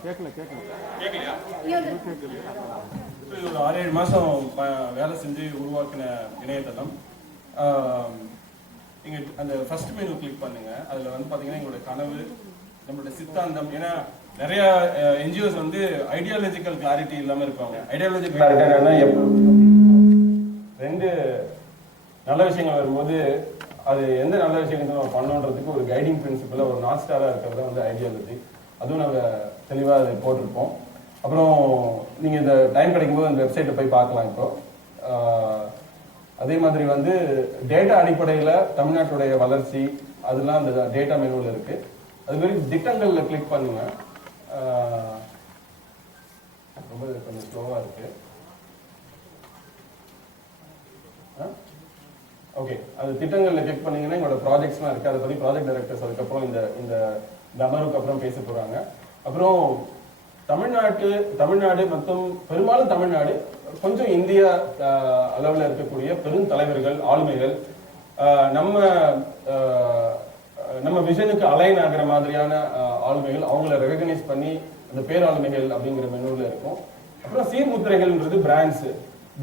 இது ஒரு 6-7 மாதம் வேலை செஞ்சு உருவாக்கின இணையதளம். நீங்கள் அந்த ஃபர்ஸ்ட் மெனு கிளிக் பண்ணுங்க. அதில் வந்து பார்த்தீங்கன்னா எங்களோட கனவு, நம்மளோட சித்தாந்தம். ஏன்னா நிறைய என்ஜிஓஸ் வந்து ஐடியாலஜிக்கல் கிளாரிட்டி இல்லாமல் இருப்பாங்க. ஐடியாலஜிக்கல் கிளாரிட்டி என்னன்னா, ரெண்டு நல்ல விஷயங்கள் வரும்போது அது எந்த நல்ல விஷயங்கள் நம்ம பண்ணணுன்றதுக்கு ஒரு கைடிங் பிரின்சிபலாக ஒரு நார்த் ஸ்டாராக இருக்கிறது வந்து ஐடியாலஜி. அதுவும் நாங்கள் தெளிவாக அதை போட்டிருப்போம். அப்புறம் நீங்கள் இந்த டைம் கிடைக்கும்போது அந்த வெப்சைட்டை போய் பார்க்கலாம். இப்போ அதே மாதிரி வந்து டேட்டா அடிப்படையில் தமிழ்நாட்டுடைய வளர்ச்சி அதெல்லாம் அந்த டேட்டா மெனுவில் இருக்கு. அது மாதிரி திட்டங்களில் கிளிக் பண்ணுங்க. ரொம்ப கொஞ்சம் ஸ்லோவாக இருக்கு. ஓகே, அது திட்டங்களில் கிளிக் பண்ணீங்கன்னா எங்களோட ப்ராஜெக்ட்ஸ்லாம் இருக்கு. அதை பற்றி ப்ராஜெக்ட் டைரக்டர்ஸ் அதுக்கப்புறம் இந்த இந்த அமர்வுக்கு அப்புறம் பேச போறாங்க. அப்புறம் தமிழ்நாடு மற்றும் பெரும்பாலும் தமிழ்நாடு, கொஞ்சம் இந்திய அளவில் இருக்கக்கூடிய பெரும் தலைவர்கள், ஆளுமைகள் நம்ம விஷனுக்கு அலைன் ஆகிற மாதிரியான ஆளுமைகள், அவங்கள ரெகக்னைஸ் பண்ணி அந்த பேராளுமைகள் அப்படிங்கிற மெனுவில் இருக்கும். அப்புறம் சீர்முத்திரைகள்ன்றது brands,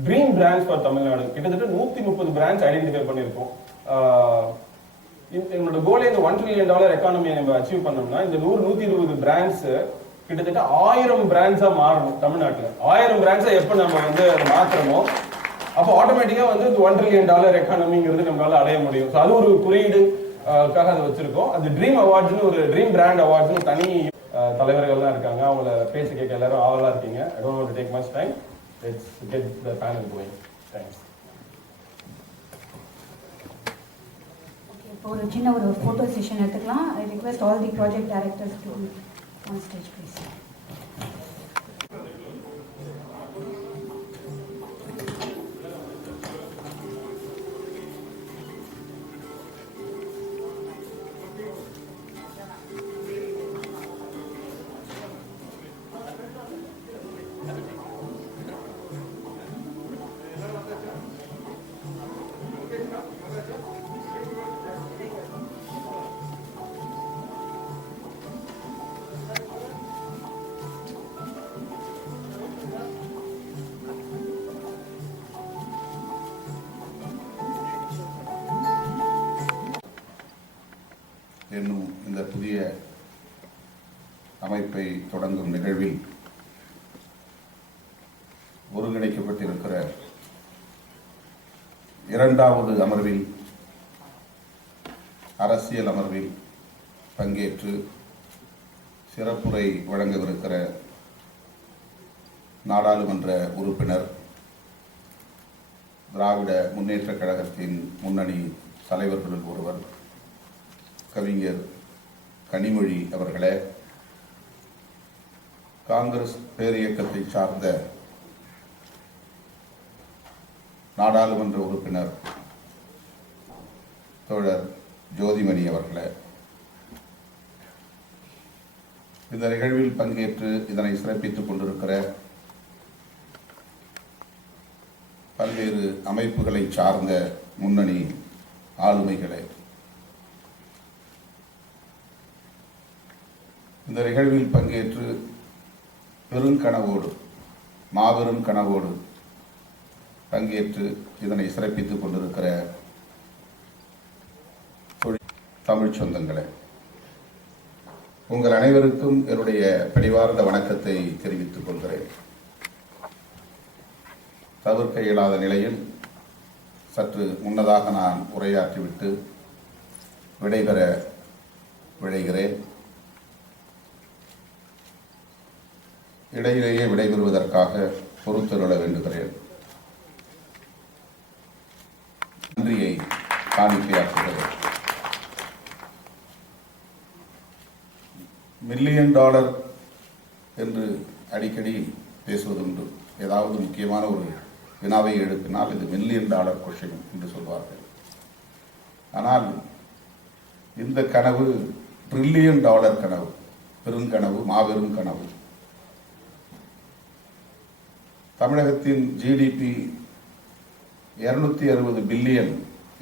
dream brands for Tamil Nadu. கிட்டத்தட்ட 130 பிராண்ட்ஸ் ஐடென்டிஃபை பண்ணியிருக்கோம். என்னோட கோலே இந்த $1 trillion எக்கானமியை நம்ம அச்சீவ் பண்ணோம்னா இந்த 120 பிராண்ட்ஸ் கிட்டத்தட்ட 1000 பிராண்ட்ஸா மாறணும். தமிழ்நாட்டில் 1000 பிராண்ட்ஸை எப்போ நம்ம வந்து மாற்றமோ அப்போ ஆட்டோமேட்டிக்கா வந்து $1 trillion எக்கானமிங்கிறது நம்மளால அடைய முடியும். ஸோ அது ஒரு குறியீடுக்காக அதை வச்சிருக்கோம். அது ட்ரீம் அவார்ட்ஸ்னு, ஒரு ட்ரீம் பிராண்ட் அவார்ட்ஸ்னு தனி தலைவர்கள்லாம் இருக்காங்க. அவங்கள பேச கேட்க எல்லாரும் ஆவலா இருக்கீங்க. I don't want to take much time. Let's get the panel going. Thanks. இப்போ ஒரு சின்ன ஒரு ஃபோட்டோ செஷன் எடுத்துக்கலாம். I request all the project directors to on stage please. என்னும் இந்த புதிய அமைப்பை தொடங்கும் நிகழ்வில் ஒருங்கிணைக்கப்பட்டிருக்கிற இரண்டாவது அமர்வில், அரசியல் அமர்வில் பங்கேற்று சிறப்புரை வழங்கவிருக்கிற நாடாளுமன்ற உறுப்பினர், திராவிட முன்னேற்றக் கழகத்தின் முன்னணி தலைவர்களுள் ஒருவர், கவிஞர் கனிமொழி அவர்களே, காங்கிரஸ் பேரியக்கத்தை சார்ந்த நாடாளுமன்ற உறுப்பினர் தோழர் ஜோதிமணி அவர்களே, இந்த நிகழ்வில் பங்கேற்று இதனை சிறப்பித்துக் கொண்டிருக்கிற பல்வேறு அமைப்புகளை சார்ந்த முன்னணி ஆளுமைகளே, இந்த நிகழ்வில் பங்கேற்று பெருங்கனவோடு, மாபெரும் கனவோடு பங்கேற்று இதனை சிறப்பித்துக் கொண்டிருக்கிற தமிழ் சொந்தங்களே, உங்கள் அனைவருக்கும் என்னுடைய பணிவார்ந்த வணக்கத்தை தெரிவித்துக் கொள்கிறேன். தவிர்க்க இயலாத நிலையில் சற்று முன்னதாக நான் உரையாற்றிவிட்டு விடைபெற விழைகிறேன். இடையிலேயே விடைபெறுவதற்காக பொறுத்தருள வேண்டுகிறேன். நன்றியை காணிக்கையாக்குகிறேன். $1 மில்லியன் என்று அடிக்கடி பேசுவதுண்டு. ஏதாவது முக்கியமான ஒரு வினாவை எழுப்பினால் இது $1 மில்லியன் கொஸ்டின் என்று சொல்வார்கள். ஆனால் இந்த கனவு $1 ட்ரில்லியன் கனவு, பெருங்கனவு, மாபெரும் கனவு. தமிழகத்தின் ஜிடிபி 260 பில்லியன்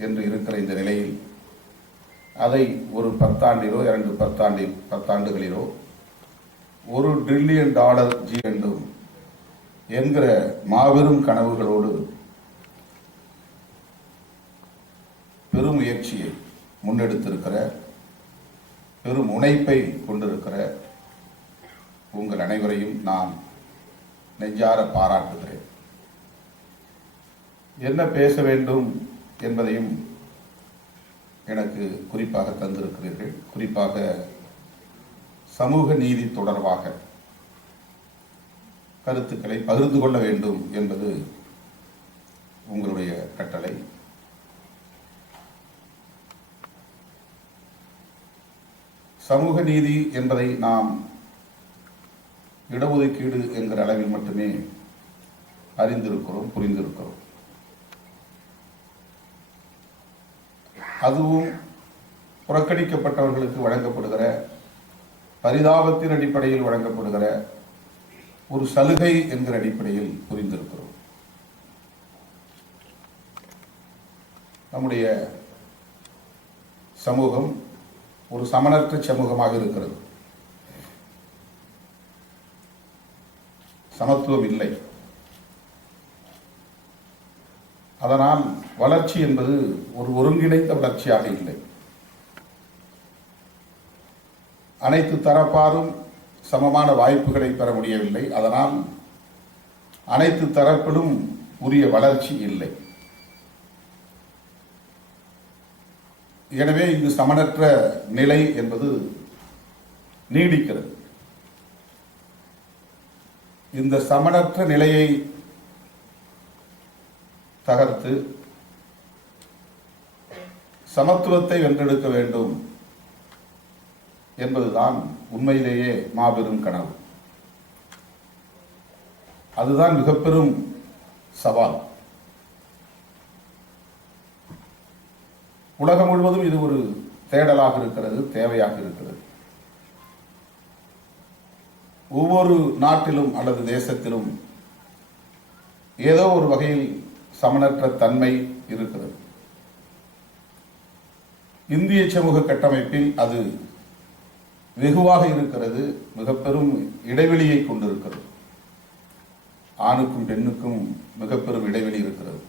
என்று இருக்கிற இந்த நிலையில் அதை ஒரு 10 ஆண்டிலோ 2 பத்தாண்டுகளிலோ $1 டிரில்லியன் வேண்டும் என்கிற மாபெரும் கனவுகளோடு பெரும் முயற்சியை முன்னெடுத்திருக்கிற பெரும் முனைப்பை கொண்டிருக்கிற உங்கள் அனைவரையும் நான் நெஞ்சார பாராட்டுகிறேன். என்ன பேச வேண்டும் என்பதையும் எனக்கு குறிப்பாக தந்திருக்கிறீர்கள். குறிப்பாக சமூக நீதி தொடர்பாக கருத்துக்களை பகிர்ந்து கொள்ள வேண்டும் என்பது உங்களுடைய கட்டளை. சமூக நீதி என்பதை நாம் இடஒதுக்கீடு என்கிற அளவில் மட்டுமே அறிந்திருக்கிறோம், புரிந்திருக்கிறோம். அதுவும் புறக்கணிக்கப்பட்டவர்களுக்கு வழங்கப்படுகிற, பரிதாபத்தின் அடிப்படையில் வழங்கப்படுகிற ஒரு சலுகை என்கிற அடிப்படையில் புரிந்திருக்கிறோம். நம்முடைய சமூகம் ஒரு சமனற்ற சமூகமாக இருக்கிறது. சமத்துவம் இல்லை. அதனால் வளர்ச்சி என்பது ஒரு ஒருங்கிணைந்த வளர்ச்சியாக இல்லை. அனைத்து தரப்பாரும் சமமான வாய்ப்புகளை பெற முடியவில்லை. அதனால் அனைத்து தரப்பிலும் உரிய வளர்ச்சி இல்லை. எனவே இங்கு சமனற்ற நிலை என்பது நீடிக்கிறது. இந்த சமனற்ற நிலையை தகர்த்து சமத்துவத்தை வென்றெடுக்க வேண்டும் என்பதுதான் உண்மையிலேயே மாபெரும் கனவு. அதுதான் மிக பெரும் சவால். உலகம் முழுவதும் இது ஒரு தேடலாக இருக்கிறது, தேவையாக இருக்கிறது. ஒவ்வொரு நாட்டிலும் அல்லது தேசத்திலும் ஏதோ ஒரு வகையில் சமனற்ற தன்மை இருக்கிறது. இந்திய சமூக கட்டமைப்பில் அது வெகுவாக இருக்கிறது. மிக பெரும் இடைவெளியை கொண்டிருக்கிறது. ஆணுக்கும் பெண்ணுக்கும் மிக பெரும் இடைவெளி இருக்கிறது.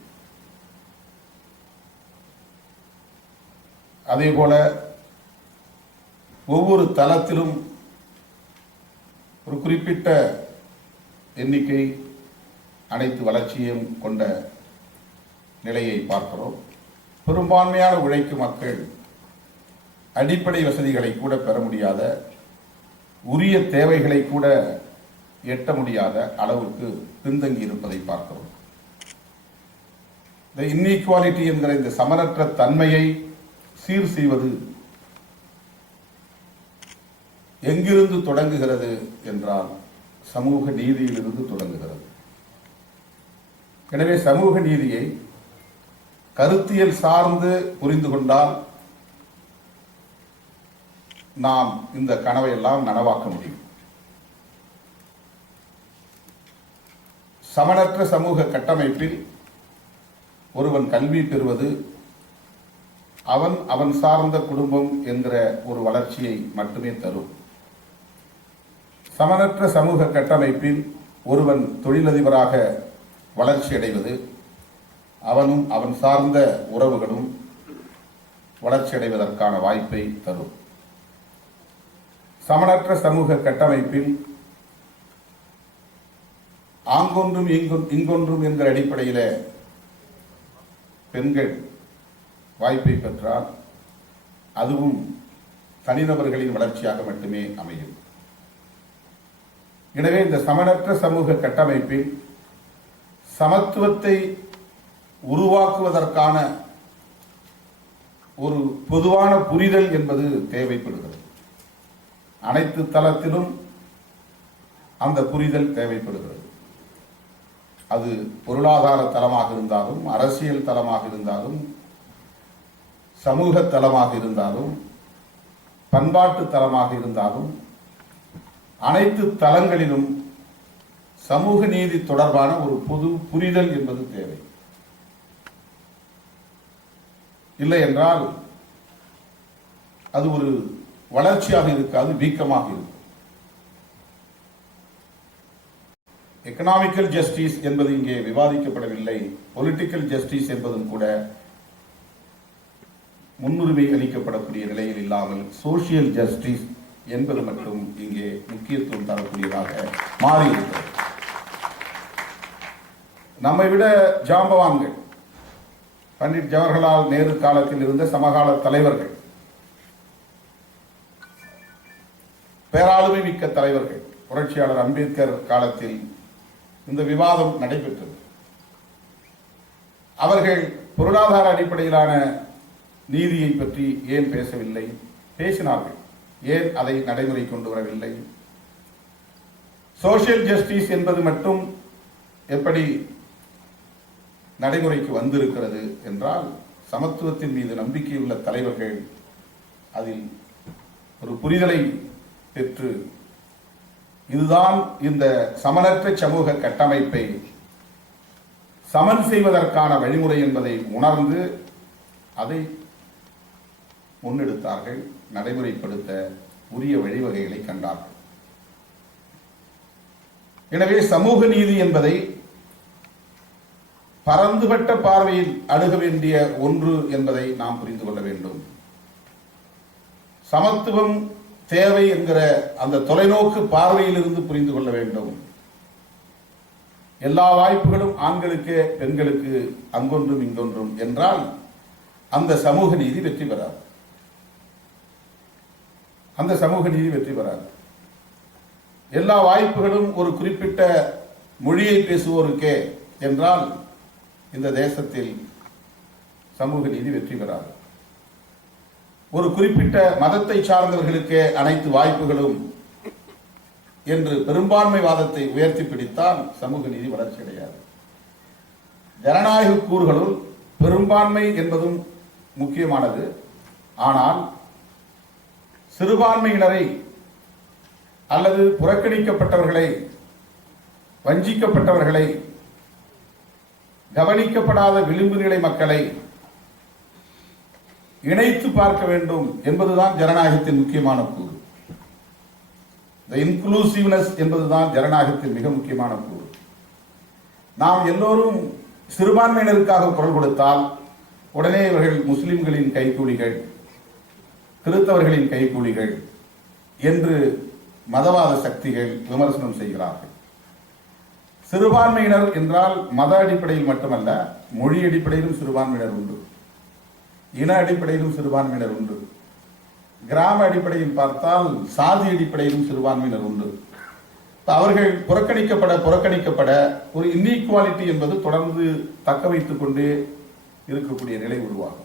அதே போல ஒவ்வொரு தளத்திலும் ஒரு குறிப்பிட்ட எண்ணிக்கை அனைத்து வளர்ச்சியும் கொண்ட நிலையை பார்க்கிறோம். பெரும்பான்மையான உழைக்கும் மக்கள் அடிப்படை வசதிகளை கூட பெற முடியாத, உரிய தேவைகளை கூட எட்ட முடியாத அளவுக்கு பின்தங்கி இருப்பதை பார்க்கிறோம். இந்த இன்இக்வாலிட்டி என்கிற இந்த சமனற்ற தன்மையை சீர் செய்வது எங்கிருந்து தொடங்குகிறது என்றால் சமூக நீதியிலிருந்து தொடங்குகிறது. எனவே சமூக நீதியை கருத்தியல் சார்ந்து புரிந்து கொண்டால் நாம் இந்த கனவை எல்லாம் நனவாக்க முடியும். சமனற்ற சமூக கட்டமைப்பில் ஒருவன் கல்வி பெறுவது அவன் சார்ந்த குடும்பம் என்கிற ஒரு வளர்ச்சியை மட்டுமே தரும். சமனற்ற சமூக கட்டமைப்பில் ஒருவன் தொழிலதிபராக வளர்ச்சி அடைவது அவனும் அவன் சார்ந்த உறவுகளும் வளர்ச்சி அடைவதற்கான வாய்ப்பை தரும். சமனற்ற சமூக கட்டமைப்பில் ஆங்கொன்றும் இங்கொன்றும் என்கிற அடிப்படையில் பெண்கள் வாய்ப்பை பெற்றால் அதுவும் தனிநபர்களின் வளர்ச்சியாக மட்டுமே அமையும். எனவே இந்த சமனற்ற சமூக கட்டமைப்பில் சமத்துவத்தை உருவாக்குவதற்கான ஒரு பொதுவான புரிதல் என்பது தேவைப்படுகிறது. அனைத்து தளத்திலும் அந்த புரிதல் தேவைப்படுகிறது. அது பொருளாதார தளமாக இருந்தாலும், அரசியல் தளமாக இருந்தாலும், சமூக தளமாக இருந்தாலும், பண்பாட்டு தளமாக இருந்தாலும், அனைத்து தளங்களிலும் சமூக நீதி தொடர்பான ஒரு பொது புரிதல் என்பது தேவை. இல்லை என்றால் அது ஒரு வளர்ச்சியாக இருக்காது, வீக்கமாக இருக்கும். எக்கனாமிக்கல் ஜஸ்டிஸ் என்பது இங்கே விவாதிக்கப்படவில்லை. பொலிட்டிக்கல் ஜஸ்டிஸ் என்பதும் கூட முன்னுரிமை அளிக்கப்படக்கூடிய நிலையில் இல்லாமல் சோசியல் ஜஸ்டிஸ் என்பது மட்டும் இங்கே முக்கியத்துவம் தரக்கூடியதாக மாறியிருக்கிறது. நம்மை விட ஜாம்பவான்கள், பண்டிட் ஜவஹர்லால் நேரு காலத்தில் இருந்த சமகால தலைவர்கள், பேராளுமை மிக்க தலைவர்கள், புரட்சியாளர் அம்பேத்கர் காலத்தில் இந்த விவாதம் நடைபெற்றது. அவர்கள் பொருளாதார அடிப்படையிலான நீதியை பற்றி ஏன் பேசவில்லை? பேசினார்கள். ஏன் அதை நடைமுறை கொண்டு வரவில்லை? சோசியல் ஜஸ்டிஸ் என்பது மட்டும் எப்படி நடைமுறைக்கு வந்திருக்கிறது என்றால், சமத்துவத்தின் மீது நம்பிக்கையுள்ள தலைவர்கள் அதில் ஒரு புரிதலை பெற்று இதுதான் இந்த சமனற்ற சமூக கட்டமைப்பை சமன் செய்வதற்கான வழிமுறை என்பதை உணர்ந்து அதை முன்னெடுத்தார்கள். நடைமுறைப்படுத்த உரிய வழிவகைகளை கண்டார்கள். எனவே சமூக நீதி என்பதை பரந்துபட்ட பார்வையில் அணுக வேண்டிய ஒன்று என்பதை நாம் புரிந்து கொள்ள வேண்டும். சமத்துவம் தேவை என்கிற அந்த தொலைநோக்கு பார்வையில் இருந்து புரிந்து கொள்ள வேண்டும். எல்லா வாய்ப்புகளும் ஆண்களுக்கு பெண்களுக்கு அங்கொன்றும் இங்கொன்றும் என்றால் அந்த சமூக நீதி வெற்றி பெறாது. அந்த சமூக நீதி வெற்றி பெறாது. எல்லா வாய்ப்புகளும் ஒரு குறிப்பிட்ட மொழியை பேசுவோருக்கே என்றால் இந்த தேசத்தில் சமூக நீதி வெற்றி பெறாது. ஒரு குறிப்பிட்ட மதத்தை சார்ந்தவர்களுக்கே அனைத்து வாய்ப்புகளும் என்று பெரும்பான்மை வாதத்தை உயர்த்தி பிடித்தால் சமூக நீதி வளர்ச்சி அடையாது. ஜனநாயக கூறுகளுள் பெரும்பான்மை என்பதும் முக்கியமானது. ஆனால் சிறுபான்மையினரை அல்லது புறக்கணிக்கப்பட்டவர்களை, வஞ்சிக்கப்பட்டவர்களை, கவனிக்கப்படாத விளிம்பு நிலை மக்களை இணைத்து பார்க்க வேண்டும் என்பதுதான் ஜனநாயகத்தின் முக்கியமான கூறு. இன்க்ளூசிவ்னஸ் என்பதுதான் ஜனநாயகத்தின் மிக முக்கியமான கூறு. நாம் எல்லோரும் சிறுபான்மையினருக்காக குரல் கொடுத்தால் உடனே இவர்கள் முஸ்லிம்களின் கைக்கூலிகள், கிறிஸ்தவர்களின் கைக்கூலிகள் என்று மதவாத சக்திகள் விமர்சனம் செய்கிறார்கள். சிறுபான்மையினர் என்றால் மத அடிப்படையில் மட்டுமல்ல, மொழி அடிப்படையிலும் சிறுபான்மையினர் உண்டு, இன அடிப்படையிலும் சிறுபான்மையினர் உண்டு, கிராம அடிப்படையில் பார்த்தால் சாதி அடிப்படையிலும் சிறுபான்மையினர் உண்டு. அவர்கள் புறக்கணிக்கப்பட ஒரு இன்இக்வாலிட்டி என்பது தொடர்ந்து தக்க வைத்துக் கொண்டே இருக்கக்கூடிய நிலை உருவாகும்.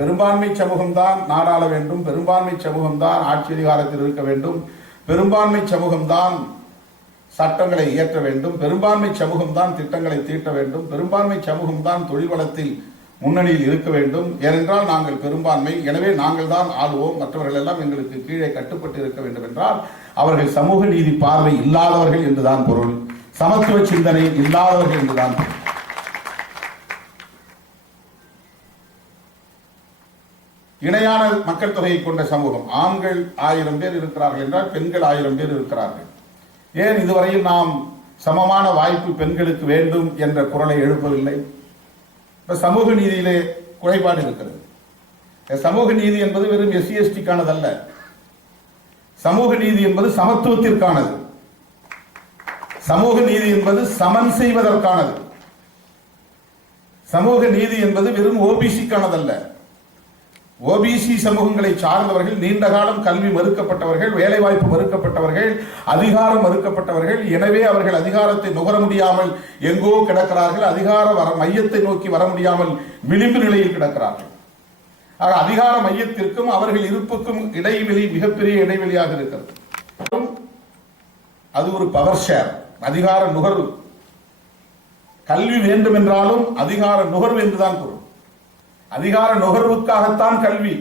பெரும்பான்மை சமூகம்தான் நாடாள வேண்டும், பெரும்பான்மை சமூகம்தான் ஆட்சி அதிகாரத்தில் இருக்க வேண்டும், பெரும்பான்மை சமூகம்தான் சட்டங்களை இயற்ற வேண்டும், பெரும்பான்மை சமூகம்தான் திட்டங்களை தீட்ட வேண்டும், பெரும்பான்மை சமூகம்தான் தொழில் வளத்தில் முன்னணியில் இருக்க வேண்டும். ஏனென்றால் நாங்கள் பெரும்பான்மை, எனவே நாங்கள் தான் ஆளுவோம், மற்றவர்கள் எல்லாம் எங்களுக்கு கீழே கட்டுப்பட்டு இருக்க வேண்டும் என்றால் அவர்கள் சமூக நீதி பார்வை இல்லாதவர்கள் என்றுதான் பொருள். சமத்துவ சிந்தனை இல்லாதவர்கள் என்றுதான் பொருள். இணையான மக்கள் தொகையை கொண்ட சமூகம். ஆண்கள் 1000 பேர் இருக்கிறார்கள் என்றால் பெண்கள் 1000 பேர் இருக்கிறார்கள். ஏன் இதுவரையில் நாம் சமமான வாய்ப்பு பெண்களுக்கு வேண்டும் என்ற குரலை எழுப்பவில்லை? இப்ப சமூக நீதியிலே குறைபாடு இருக்கிறது. சமூக நீதி என்பது வெறும் SC/ST-க்கானதல்ல. சமூக நீதி என்பது சமத்துவத்திற்கானது. சமூக நீதி என்பது சமன் செய்வதற்கானது. சமூக நீதி என்பது வெறும் OBC-க்கானதல்ல. OBC சமூகங்களை சார்ந்தவர்கள் நீண்ட காலம் கல்வி மறுக்கப்பட்டவர்கள், வேலை வாய்ப்பு மறுக்கப்பட்டவர்கள், அதிகாரம் மறுக்கப்பட்டவர்கள். எனவே அவர்கள் அதிகாரத்தை நுகர முடியாமல் எங்கோ கிடக்கிறார்கள். அதிகார மையத்தை நோக்கி வர முடியாமல் விளிம்பு நிலையில் கிடக்கிறார்கள். ஆக அதிகார மையத்திற்கும் அவர்கள் இருப்புக்கும் இடைவெளி மிகப்பெரிய இடைவெளியாக இருக்கிறது. அது ஒரு பவர் ஷேர், அதிகார நுகர்வு. கல்வி வேண்டும் என்றாலும் அதிகார நுகர்வு என்றுதான் பொருள். அதிகார நுகர்வுக்காகத்தான் கல்வி,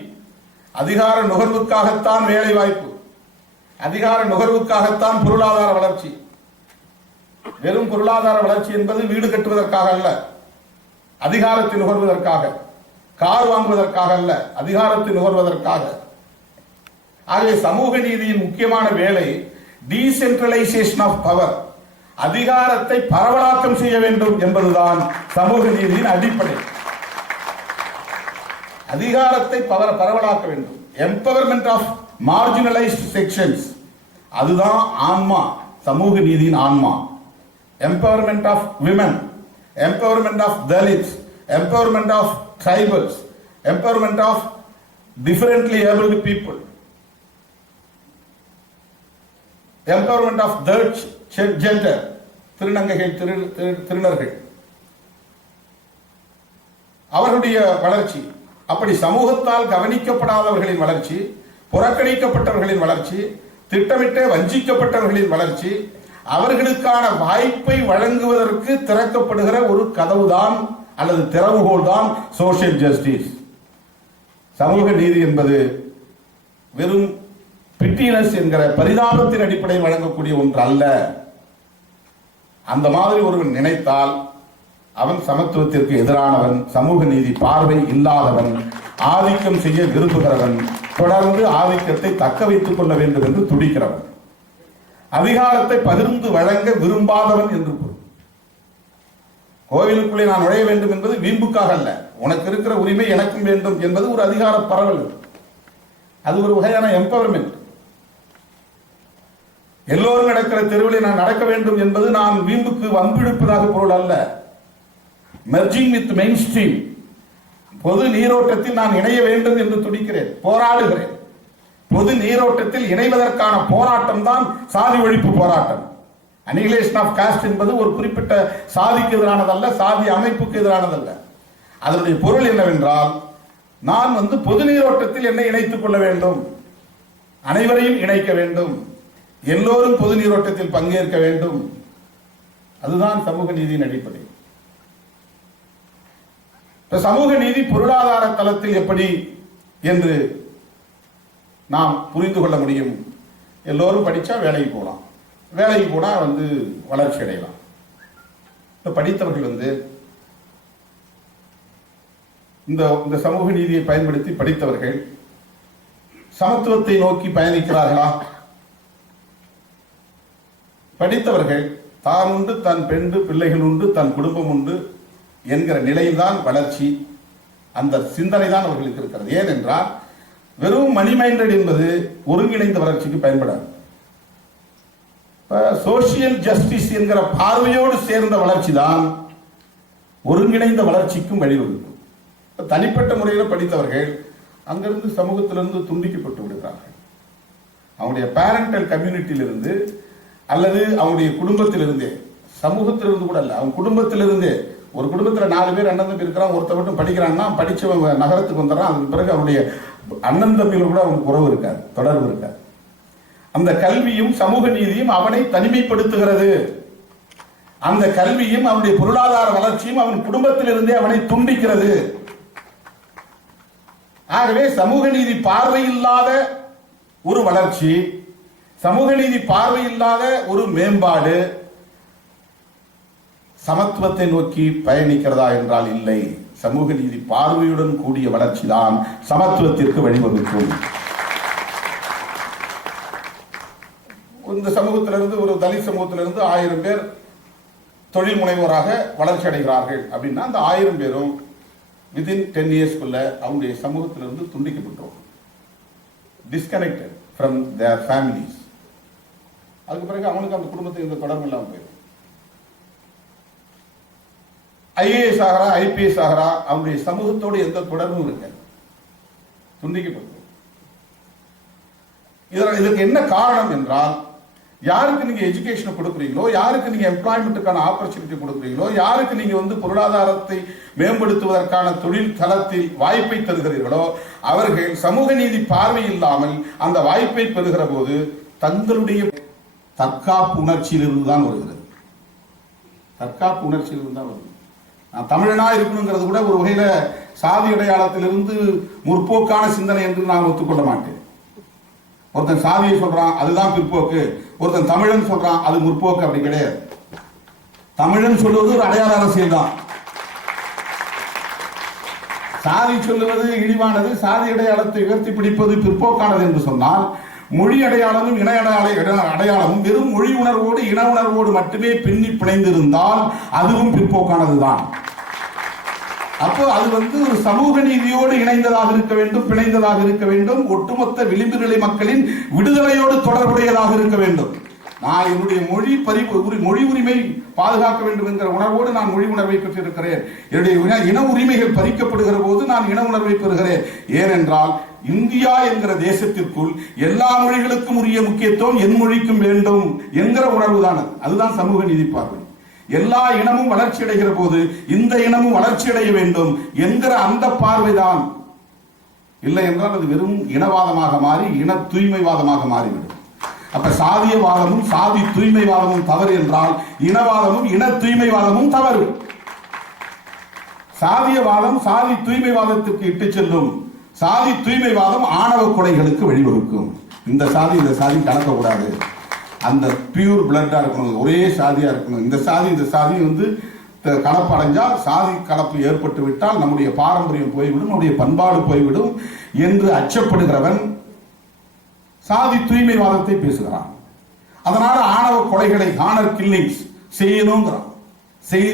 அதிகார நுகர்வுக்காகத்தான் வேலை வாய்ப்பு, அதிகார நுகர்வுக்காகத்தான் பொருளாதார வளர்ச்சி. வெறும் பொருளாதார வளர்ச்சி என்பது வீடு கட்டுவதற்காக அல்ல, அதிகாரத்தை நுகர்வதற்காக, கார் வாங்குவதற்காக அல்ல, அதிகாரத்தை நுகர்வதற்காக. ஆகவே சமூக நீதியின் முக்கியமான வேலை டீசென்ட்ரலைசேஷன் ஆஃப் பவர், அதிகாரத்தை பரவலாக்கம் செய்ய வேண்டும் என்பதுதான் சமூக நீதியின் அடிப்படை. அதிகாரத்தை பரவலாக்க வேண்டும். எம்பவர்மெண்ட் ஆஃப் மார்ஜினலைஸ்ட் செக்ஷன்ஸ், அதுதான் ஆன்மா, சமூக நீதியின் ஆன்மா. Empowerment of women, empowerment of Dalits, empowerment of tribals, empowerment of differently abled people, empowerment of third gender, திருநங்கைகள், திருநர்கள், அவர்களுடைய வளர்ச்சி. அப்படி சமூகத்தால் கவனிக்கப்படாதவர்களின் வளர்ச்சி, புறக்கணிக்கப்பட்டவர்களின் வளர்ச்சி, திட்டமிட்டே வஞ்சிக்கப்பட்டவர்களின் வளர்ச்சி, அவர்களுக்கான வாய்ப்பை வழங்குவதற்கு திறக்கப்படுகிற ஒரு கதவுதான் அல்லது திறவுகோல் தான் சோசியல் ஜஸ்டிஸ். சமூக நீதி என்பது வெறும் பிட்டினஸ் என்கிற பரிதாபத்தின் அடிப்படையில் வழங்கக்கூடிய ஒன்று அல்ல. அந்த மாதிரி ஒருவன் நினைத்தால் அவன் சமத்துவத்திற்கு எதிரானவன், சமூக நீதி பார்வை இல்லாதவன், ஆதிக்கம் செய்ய விரும்புகிறவன், தொடர்ந்து ஆதிக்கத்தை தக்க வைத்துக் கொள்ள வேண்டும் என்று துடிக்கிறவன், அதிகாரத்தை பகிர்ந்து வழங்க விரும்பாதவன் என்று பொருள். கோவிலுக்குள்ளே நான் நுழைய வேண்டும் என்பது வீம்புக்காக அல்ல, உனக்கு இருக்கிற உரிமை எனக்கும் வேண்டும் என்பது ஒரு அதிகார பரவல். அது ஒரு வகையான எம்பவர்மெண்ட். எல்லோரும் நடக்கிற தெருவில் நான் நடக்க வேண்டும் என்பது நான் வீம்புக்கு வம்பிழுப்பதாக பொருள் அல்ல. மெர்ஜிங் வித் மெயின் ஸ்ட்ரீம், பொது நீரோட்டத்தில் நான் இணைய வேண்டும் என்று துடிக்கிறேன், போராடுகிறேன். பொது நீரோட்டத்தில் இணைவதற்கான போராட்டம் தான் சாதி ஒழிப்பு போராட்டம். அனிகிலேஷன் ஆஃப் காஸ்ட் என்பது ஒரு குறிப்பிட்ட சாதிக்கு எதிரானதல்ல, சாதி அமைப்புக்கு எதிரானதல்ல. அதனுடைய பொருள் என்னவென்றால், நான் பொது நீரோட்டத்தில் என்னை இணைத்துக் கொள்ள வேண்டும், அனைவரையும் இணைக்க வேண்டும், எல்லோரும் பொது நீரோட்டத்தில் பங்கேற்க வேண்டும். அதுதான் சமூக நீதியின் அடிப்படை. சமூக நீதி பொருளாதார தளத்தில் எப்படி என்று நாம் புரிந்து கொள்ள முடியும். எல்லோரும் படிச்சா வேலைக்கு போகலாம், வேலைக்கு போனா வளர்ச்சி அடையலாம். படித்தவர்கள் இந்த சமூக நீதியை பயன்படுத்தி படித்தவர்கள் சமத்துவத்தை நோக்கி பயணிக்கிறார்களா? படித்தவர்கள் தான் உண்டு, தன் பெண் பிள்ளைகள் உண்டு, தன் குடும்பம் உண்டு என்கிற நிலையில்தான் வளர்ச்சி, அந்த சிந்தனை தான் அவர்களுக்கு இருக்கிறது. ஏனென்றால் வெறும் மணி மைண்டட் என்பது ஒருங்கிணைந்த வளர்ச்சிக்கு பயன்படாது. சோசியல் ஜஸ்டிஸ் என்கிற பார்வையோடு சேர்ந்த வளர்ச்சி தான் ஒருங்கிணைந்த வளர்ச்சிக்கும் வழிவகுக்கும். தனிப்பட்ட முறையில் படித்தவர்கள் அங்கிருந்து சமூகத்திலிருந்து துண்டிக்கப்பட்டு விடுகிறார்கள். அவங்களுடைய பேரண்டல் கம்யூனிட்டியிலிருந்து அல்லது அவங்களுடைய குடும்பத்திலிருந்தே, சமூகத்திலிருந்து கூட அல்ல, அவங்க குடும்பத்திலிருந்தே. ஒரு குடும்பத்தில் 4 பேர் அண்ணன் தம்பி இருக்கிறான், ஒருத்த மட்டும் படிக்கிறான்னா படிச்சவன் நகரத்துக்கு வந்துடுறான். அதுக்கு பிறகு அவருடைய அண்ணன் தம்பியில் கூட அவனுக்கு உறவு இருக்காது, தொடர்பு இருக்காது. அந்த கல்வியும் சமூக நீதியும் அவனை தனிமைப்படுத்துகிறது. அந்த கல்வியும் அவனுடைய பொருளாதார வளர்ச்சியும் அவன் குடும்பத்திலிருந்தே அவனை துண்டிக்கிறது. ஆகவே சமூக நீதி பார்வை இல்லாத ஒரு வளர்ச்சி, சமூக நீதி பார்வை இல்லாத ஒரு மேம்பாடு சமத்துவத்தை நோக்கி பயணிக்கிறதா என்றால் இல்லை. சமூக நீதி பார்வையுடன் கூடிய வளர்ச்சி தான் சமத்துவத்திற்கு வழிவகுக்கும். இந்த சமூகத்திலிருந்து, ஒரு தலித் சமூகத்திலிருந்து 1000 பேர் தொழில் முனைவோராக வளர்ச்சி அடைகிறார்கள் அப்படின்னா அந்த 1000 பேரும் வித்தின் 10 இயர்ஸ்க்குள்ள அவங்களுடைய சமூகத்திலிருந்து துண்டிக்கப்பட்டோம், டிஸ்கனெக்டட் ஃப்ரம் தேர் ஃபேமிலிஸ். அதுக்கு பிறகு அவனுக்கு அந்த குடும்பத்துக்கு இந்த தொடர்பு இல்லாமல் போயிடும். ஐஏஎஸ் ஆகிறா, ஐபிஎஸ் ஆகிறா, அவங்களுடைய சமூகத்தோடு எந்த தொடர்பும் இருக்காது, துண்டிக்கப்படும். இதற்கு என்ன காரணம் என்றால், யாருக்கு நீங்க எஜுகேஷன் கொடுக்குறீங்களோ, யாருக்கு நீங்க எம்ப்ளாய்மெண்ட்டுக்கான ஆப்பர்ச்சுனிட்டி கொடுக்குறீங்களோ, யாருக்கு நீங்க பொருளாதாரத்தை மேம்படுத்துவதற்கான தொழில் தளத்தில் வாய்ப்பை தருகிறீர்களோ, அவர்கள் சமூக நீதி பார்வை இல்லாமல் அந்த வாய்ப்பை பெறுகிற போது தங்களுடைய தற்காப்பு உணர்ச்சியிலிருந்து தான் வருகிறது. தற்காப்பு உணர்ச்சியிலிருந்து தான் வருகிறது. நான் தமிழனா இருக்கணுங்கிறது கூட ஒரு வகையில சாதி அடையாளத்திலிருந்து முற்போக்கான சிந்தனை என்று நான் ஒத்துக்கொள்ள மாட்டேன். ஒருத்தன் சாதியை சொல்றான், அதுதான் பிற்போக்கு. ஒருத்தன் தமிழன் சொல்றான், அது முற்போக்கு. அப்படி கிடையாது. தமிழன் சொல்வது ஒரு அடையாள அரசியல் தான். சாதி சொல்லுவது இழிவானது, சாதி அடையாளத்தை உயர்த்தி பிடிப்பது பிற்போக்கானது என்று சொன்னால், மொழி அடையாளமும் இன அடையாளமும் வெறும் மொழி உணர்வோடு இன உணர்வோடு மட்டுமே பின்னி பிணைந்திருந்தால் அதுவும் பிற்போக்கானதுதான். அப்போ அது ஒரு சமூக நீதியோடு இணைந்ததாக இருக்க வேண்டும், பிணைந்ததாக இருக்க வேண்டும், ஒட்டுமொத்த விளிம்பு நிலை மக்களின் விடுதலையோடு தொடர்புடையதாக இருக்க வேண்டும். நான் என்னுடைய மொழி உரிமை பாதுகாக்க வேண்டும் என்கிற உணர்வோடு நான் மொழி உணர்வை பெற்றிருக்கிறேன். என்னுடைய இன உரிமைகள் பறிக்கப்படுகிற போது நான் இன உணர்வை பெறுகிறேன். ஏனென்றால் இந்தியா என்கிற தேசத்திற்குள் எல்லா மொழிகளுக்கும் உரிய முக்கியத்துவம் என் மொழிக்கும் வேண்டும் என்கிற உணர்வு தான். அதுதான் சமூக நீதி பார்வை. எல்லா இனமும் வளர்ச்சி அடைகிற போது இந்த இனமும் வளர்ச்சி அடைய வேண்டும் என்கிற அந்த பார்வைதான். இல்லை என்றால் அது வெறும் இனவாதமாக மாறி இன தூய்மைவாதமாக மாறிவிடும். அப்ப சாதியவாதமும் சாதி தூய்மைவாதமும் தவறு என்றால் இனவாதமும் இன தூய்மைவாதமும் தவறு. சாதியவாதம் சாதி தூய்மைவாதத்துக்கு இட்டு செல்லும். சாதி தூய்மைவாதம் ஆணவ கொலைகளுக்கு வழிவகுக்கும். இந்த சாதி கலக்கக்கூடாது, அந்த பியூர் பிளட்டா இருக்கணும், ஒரே சாதியா இருக்கணும். இந்த சாதி கலப்பு அடைஞ்சால் சாதி கலப்பு ஏற்பட்டு விட்டால் நம்முடைய பாரம்பரியம் போய்விடும், நம்முடைய பண்பாடு போய்விடும் என்று அச்சப்படுகிறவன் சாதி தூய்மைவாதத்தை பேசுகிறான். அதனால ஆணவ கொலைகளை ஹானர் கில்லிங்ஸ் செய்யணுங்கிறான்,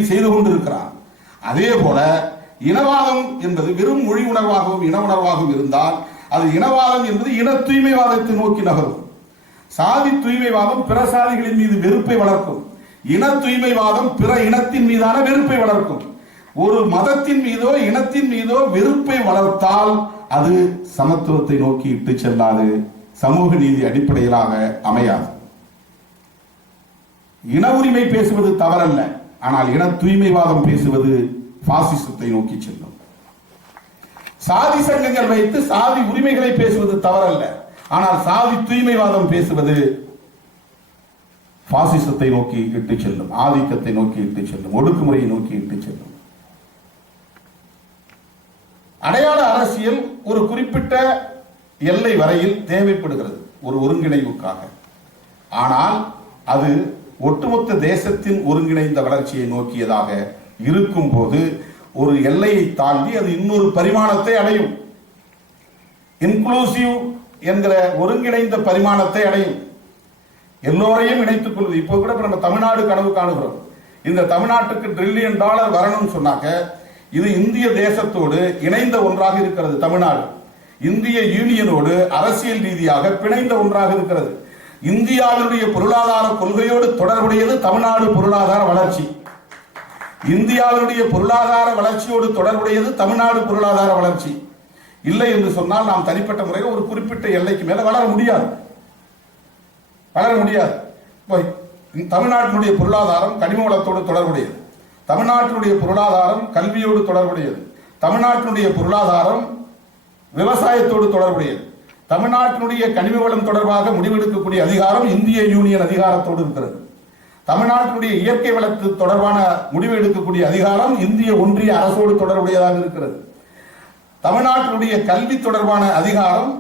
செய்து கொண்டிருக்கிறான். அதே போல இனவாதம் என்பது வெறும் மொழி உணர்வாகவும் இன உணர்வாகவும் இருந்தால் அது இனவாதம் என்பது இன தூய்மைவாதத்தை நோக்கி நகரும். சாதி தூய்மைவாதம் பிற சாதிகளின் மீது வெறுப்பை வளர்க்கும். இன தூய்மைவாதம் பிற இனத்தின் மீதான வெறுப்பை வளர்க்கும். ஒரு மதத்தின் மீதோ இனத்தின் மீதோ வெறுப்பை வளர்த்தால் அது சமத்துவத்தை நோக்கி இட்டு செல்லாது, சமூக நீதி அடிப்படையிலாக அமையாது. இன உரிமை பேசுவது தவறல்ல, ஆனால் இன தூய்மைவாதம் பேசுவது பாசிசத்தை நோக்கி செல்லும். சாதி சங்கங்கள் வைத்து சாதி உரிமைகளை பேசுவது தவறல்ல, ஆனால் சாதி தூய்மைவாதம் பேசுவது பாசிசத்தை நோக்கி இட்டு செல்லும், ஆதிக்கத்தை நோக்கி இட்டு செல்லும், ஒடுக்குமுறையை நோக்கி இட்டு செல்லும். அடையாள அரசியல் ஒரு குறிப்பிட்ட எல்லை வரையில் தேவைப்படுகிறது ஒரு ஒருங்கிணைவுக்காக. ஆனால் அது ஒட்டுமொத்த தேசத்தின் ஒருங்கிணைந்த வளர்ச்சியை நோக்கியதாக இருக்கும் போது ஒரு எல்லையை தாண்டி அது இன்னொரு பரிமாணத்தை அடையும். இன்க்ளூசிவ் என்கிற ஒருங்கிணைந்த பரிமாணத்தை அடையும். எல்லோரையும் இணைத்துக் கொள்வது. இப்போ கூட நம்ம தமிழ்நாடு கனவு காணுகிறோம். இந்த தமிழ்நாட்டுக்கு $1 trillion வரணும்னு சொன்னாக்க இது இந்திய தேசத்தோடு இணைந்த ஒன்றாக இருக்கிறது. தமிழ்நாடு இந்திய யூனியனோடு அரசியல் ரீதியாக பிணைந்த ஒன்றாக இருக்கிறது. இந்தியாவினுடைய பொருளாதார கொள்கையோடு தொடர்புடையது தமிழ்நாடு பொருளாதார வளர்ச்சி. இந்தியாவினுடைய பொருளாதார வளர்ச்சியோடு தொடர்புடையது தமிழ்நாடு பொருளாதார வளர்ச்சி. இல்லை என்று சொன்னால் நாம் தனிப்பட்ட முறையில் ஒரு குறிப்பிட்ட எல்லைக்கு மேல வளர முடியாது. தமிழ்நாட்டினுடைய பொருளாதாரம் கனிம வளத்தோடு தொடர்புடையது. தமிழ்நாட்டினுடைய பொருளாதாரம் கல்வியோடு தொடர்புடையது. தமிழ்நாட்டினுடைய பொருளாதாரம் விவசாயத்தோடு தொடர்புடையது. தமிழ்நாட்டினுடைய கனிம வளம் தொடர்பாக முடிவெடுக்கக்கூடிய அதிகாரம் இந்திய யூனியன் அதிகாரத்தோடு இருக்கிறது. தமிழ்நாட்டினுடைய இயற்கை வளத்து தொடர்பான முடிவு எடுக்கக்கூடிய அதிகாரம் இந்திய ஒன்றிய அரசோடு தொடர்புடையதாக இருக்கிறது. தமிழ்நாட்டினுடைய கல்வி தொடர்பான அதிகாரம்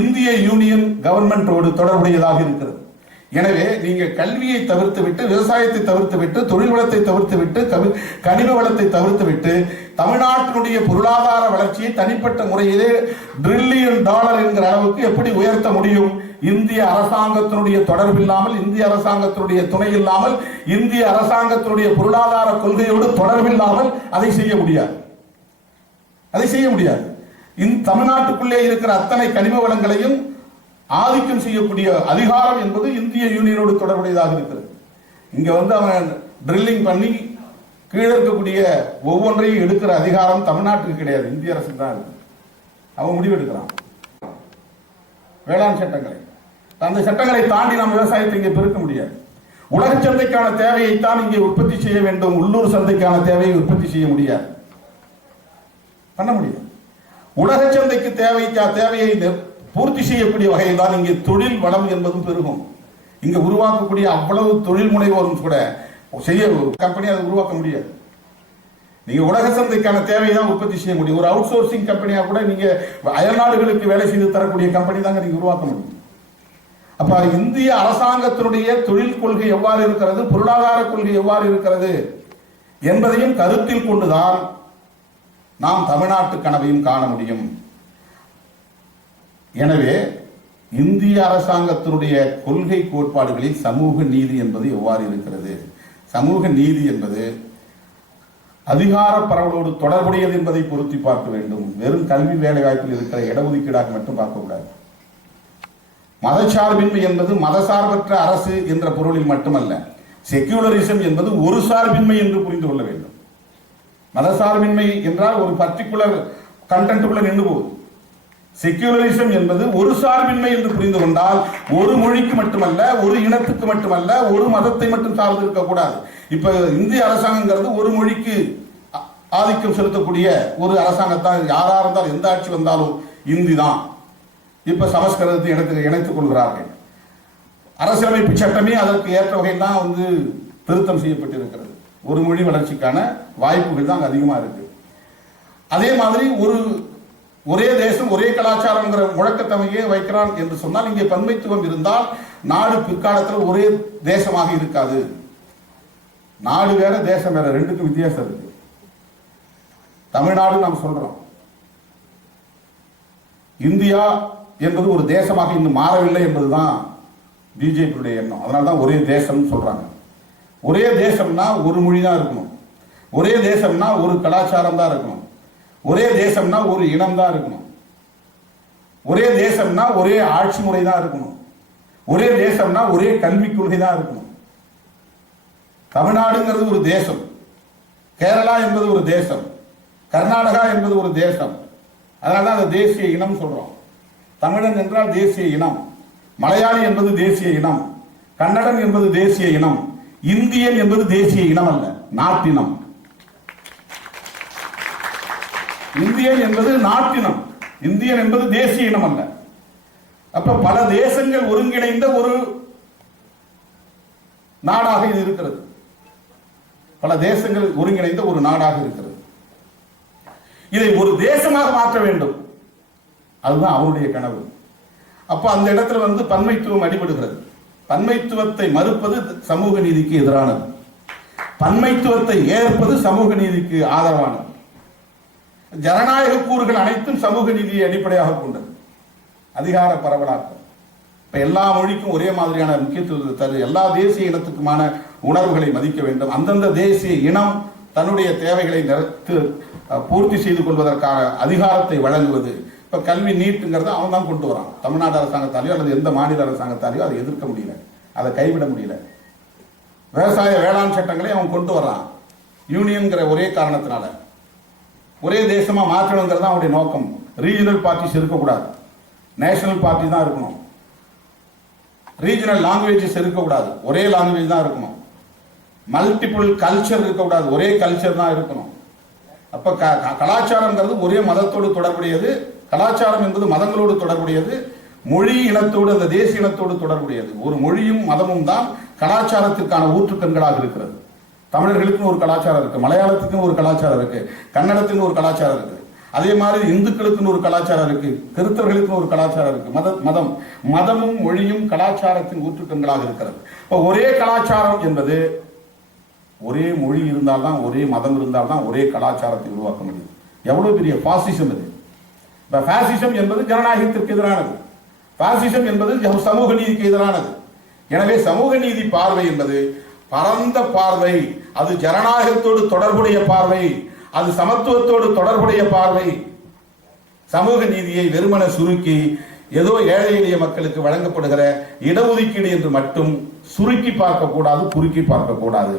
இந்திய யூனியன் கவர்மெண்டோடு தொடர்புடையதாக இருக்கிறது. எனவே நீங்க கல்வியை தவிர்த்து விட்டு, விவசாயத்தை தவிர்த்து விட்டு, தொழில் வளத்தை தவிர்த்து விட்டு, கனிம வளத்தை தவிர்த்து விட்டு தமிழ்நாட்டினுடைய பொருளாதார வளர்ச்சியை தனிப்பட்ட முறையிலே $1 trillion என்கிற அளவுக்கு எப்படி உயர்த்த முடியும்? இந்திய அரசாங்கத்தினுடைய தொடர்பில்லாமல், இந்திய அரசாங்கத்தினுடைய துணை இல்லாமல், இந்திய அரசாங்கத்தினுடைய பொருளாதார கொள்கையோடு தொடர்பில்லாமல் அதை செய்ய முடியாது. தமிழ்நாட்டுக்குள்ளே இருக்கிற அத்தனை கனிம வளங்களையும் ஆதிக்கம் செய்யக்கூடிய அதிகாரம் என்பது இந்திய யூனியனோடு தொடர்புடையதாக இருக்கிறது. இங்க அவன் ட்ரில்லிங் பண்ணி கீழே இருக்கக்கூடிய ஒவ்வொன்றையும் எடுக்கிற அதிகாரம் தமிழ்நாட்டுக்கு கிடையாது, இந்திய அரசு தான் இருக்கு. அவன் முடிவெடுக்கிறான் வேளாண் சட்டங்களை. அந்த சட்டங்களை தாண்டி நாம் விவசாயத்தை இங்கே பெருக்க முடியாது. உலக சந்தைக்கான தேவையைத்தான் இங்கே உற்பத்தி செய்ய வேண்டும், உள்ளூர் சந்தைக்கான தேவையை உற்பத்தி செய்ய முடியாது, பண்ண முடியாது. உலக சந்தைக்கு தேவையை பூர்த்தி செய்யக்கூடிய வகையில் தான் இங்கே தொழில் வளம் என்பதும் பெருகும். இங்க உருவாக்கக்கூடிய அவ்வளவு தொழில் முனைவோரும் கூட செய்ய கம்பெனி அதை உருவாக்க முடியாது. நீங்க உலக சந்தைக்கான தேவையை தான் உற்பத்தி செய்ய முடியும். ஒரு அவுட் சோர்சிங் கம்பெனியா கூட நீங்க அயல் நாடுகளுக்கு வேலை செய்து தரக்கூடிய கம்பெனி தாங்க நீங்க உருவாக்க முடியும். அப்ப இந்திய அரசாங்கத்தினுடைய தொழில் கொள்கை எவ்வாறு இருக்கிறது, பொருளாதார கொள்கை எவ்வாறு இருக்கிறது என்பதையும் கருத்தில் கொண்டுதான் நாம் தமிழ்நாட்டு கனவையும் காண முடியும். எனவே இந்திய அரசாங்கத்தினுடைய கொள்கை கோட்பாடுகளில் சமூக நீதி என்பது எவ்வாறு இருக்கிறது? சமூக நீதி என்பது அதிகார பரவலோடு தொடர்புடையது என்பதை பொருத்தி பார்க்க வேண்டும். வெறும் கல்வி வேலைவாய்ப்பில் இருக்கிற இடஒதுக்கீடாக மட்டும் பார்க்கக்கூடாது. மதச்சார்பின்மை என்பது மதசார்பற்ற அரசு என்ற பொருளில் மட்டுமல்ல, செக்யூலரிசம் என்பது ஒரு சார்பின்மை என்று புரிந்து கொள்ள வேண்டும். மதசார்பின்மை என்றால் ஒரு பர்டிகுலர் கண்டென்ட்டுக்குள்ள நின்று போகுது. செக்யூலரிசம் என்பது ஒரு சார்பின்மை என்று புரிந்து கொண்டால் ஒரு மொழிக்கு மட்டுமல்ல, ஒரு இனத்துக்கு மட்டுமல்ல, ஒரு மதத்தை மட்டும் சார்ந்து இருக்கக்கூடாது. இப்ப இந்திய அரசாங்கங்கிறது ஒரு மொழிக்கு ஆதிக்கம் செலுத்தக்கூடிய ஒரு அரசாங்கத்தான். யாரா இருந்தாலும் எந்த ஆட்சி வந்தாலும் இந்தி தான். இப்ப சமஸ்கிருதத்தை இணைத்துக் கொள்கிறார்கள். அரசியலமைப்பு சட்டமே அதற்கு ஏற்ற வகையில் தான் திருத்தம் செய்யப்பட்டிருக்கிறது. ஒரு மொழி வளர்ச்சிக்கான வாய்ப்புகள் தான் அதிகமா இருக்கு. அதே மாதிரி ஒரே தேசம் ஒரே கலாச்சாரம்ங்கிற முழக்கத்தமையே வைக்கிறான் என்று சொன்னால், இங்கே பன்மைத்துவம் இருந்தால் நாடு பிற்காலத்தில் ஒரே தேசமாக இருக்காது. நாடு வேற தேசம் வேற, ரெண்டுக்கும் வித்தியாசம் இருக்கு. தமிழ்நாடு நாம் சொல்றோம், இந்தியா என்பது ஒரு தேசமாக இன்னும் மாறவில்லை என்பதுதான் பிஜேபியுடைய எண்ணம். அதனால்தான் ஒரே தேசம் சொல்றாங்க. ஒரே தேசம்னா ஒரு மொழி தான் இருக்கணும், ஒரே தேசம்னா ஒரு கலாச்சாரம் தான் இருக்கணும், ஒரே தேசம்னா ஒரு இனம் தான் இருக்கணும், ஒரே தேசம்னா ஒரே ஆட்சி முறை தான் இருக்கணும், ஒரே தேசம்னா ஒரே கல்விக் கொள்கை தான் இருக்கணும். தமிழ்நாடுங்கிறது ஒரு தேசம், கேரளா என்பது ஒரு தேசம், கர்நாடகா என்பது ஒரு தேசம். அதனால்தான் அந்த தேசிய இனம் சொல்றோம். தமிழன் என்றால் தேசிய இனம், மலையாளி என்பது தேசிய இனம், கன்னடன் என்பது தேசிய இனம், இந்தியன் என்பது தேசிய இனம் அல்ல, நாட்டினம். இந்தியன் என்பது நாட்டினம், இந்தியன் என்பது தேசிய இனம் அல்ல. அப்ப பல தேசங்கள் ஒருங்கிணைந்த ஒரு நாடாக இது இருக்கிறது. பல தேசங்கள் ஒருங்கிணைந்த ஒரு நாடாக இருக்கிறது. இதை ஒரு தேசமாக மாற்ற வேண்டும், அதுதான் அவருடைய கனவு. அப்ப அந்த இடத்துல பன்மைத்துவம் அடிபடுகிறது. பன்மைத்துவத்தை மறுப்பது சமூக நீதிக்கு எதிரானது, பன்மைத்துவத்தை ஏற்பது சமூக நீதிக்கு ஆதரவானது. ஜனநாயக கூறுகள் அனைத்தும் சமூக நீதியை அடிப்படையாக கொண்டது. அதிகார பரவலாக்கம், இப்ப எல்லா மொழிக்கும் ஒரே மாதிரியான முக்கியத்துவத்தை தரு, எல்லா தேசிய இனத்துக்குமான உணர்வுகளை மதிக்க வேண்டும். அந்தந்த தேசிய இனம் தன்னுடைய தேவைகளை பூர்த்தி செய்து கொள்வதற்கான அதிகாரத்தை வழங்குவது. இப்ப கல்வி நீட்டுங்கிறத அவன் தான் கொண்டு வரான். தமிழ்நாடு அரசாங்கத்தாலேயோ அல்லது எந்த மாநில அரசாங்கத்தாலேயோ அதை எதிர்க்க முடியல, அதை கைவிட முடியல. விவசாய வேளாண் சட்டங்களை அவன் கொண்டு வரான். யூனியன்கிற ஒரே காரணத்தினால ஒரே தேசமா மாற்றணுங்கிறது அவனுடைய நோக்கம். ரீஜனல் பார்ட்டிஸ் இருக்கக்கூடாது, நேஷனல் பார்ட்டி தான் இருக்கணும். ரீஜனல் லாங்குவேஜஸ் இருக்கக்கூடாது, ஒரே லாங்குவேஜ் தான் இருக்கணும். மல்டிபிள் கல்ச்சர் இருக்கக்கூடாது, ஒரே கல்ச்சர் தான் இருக்கணும். அப்ப கலாச்சாரம்ங்கிறது ஒரே மதத்தோடு தொடர்புடையது, கலாச்சாரம் என்பது மதங்களோடு தொடர்புடையது, மொழி இனத்தோடு அந்த தேசிய இனத்தோடு தொடர்புடையது. ஒரு மொழியும் மதமும் தான் கலாச்சாரத்திற்கான ஊற்றுக்கண்களாக இருக்கிறது. தமிழர்களுக்கும் ஒரு கலாச்சாரம் இருக்கு, மலையாளத்துக்கும் ஒரு கலாச்சாரம் இருக்கு, கன்னடத்துக்கும் ஒரு கலாச்சாரம் இருக்கு. அதே மாதிரி இந்துக்களுக்குன்னு ஒரு கலாச்சாரம் இருக்கு, கிறிஸ்தவர்களுக்கும் ஒரு கலாச்சாரம் இருக்கு. மதமும் மொழியும் கலாச்சாரத்தின் ஊற்றுக்கண்களாக இருக்கிறது. இப்போ ஒரே கலாச்சாரம் என்பது, ஒரே மொழி இருந்தால்தான், ஒரே மதம் இருந்தால்தான் ஒரே கலாச்சாரத்தை உருவாக்க முடியும். எவ்வளவு பெரிய பாசிசம் இது! இப்ப பாசிசம் என்பது ஜனநாயகத்திற்கு எதிரானது, பாசிசம் என்பது சமூக நீதிக்கு எதிரானது. எனவே சமூக நீதி பார்வை என்பது பரந்த பார்வை, அது ஜனநாயகத்தோடு தொடர்புடைய பார்வை, அது சமத்துவத்தோடு தொடர்புடைய பார்வை. சமூக நீதியை வெறுமன சுருக்கி ஏதோ ஏழை எளிய மக்களுக்கு வழங்கப்படுகிற இடஒதுக்கீடு என்று மட்டும் சுருக்கி பார்க்க கூடாது, குறுக்கி பார்க்க கூடாது.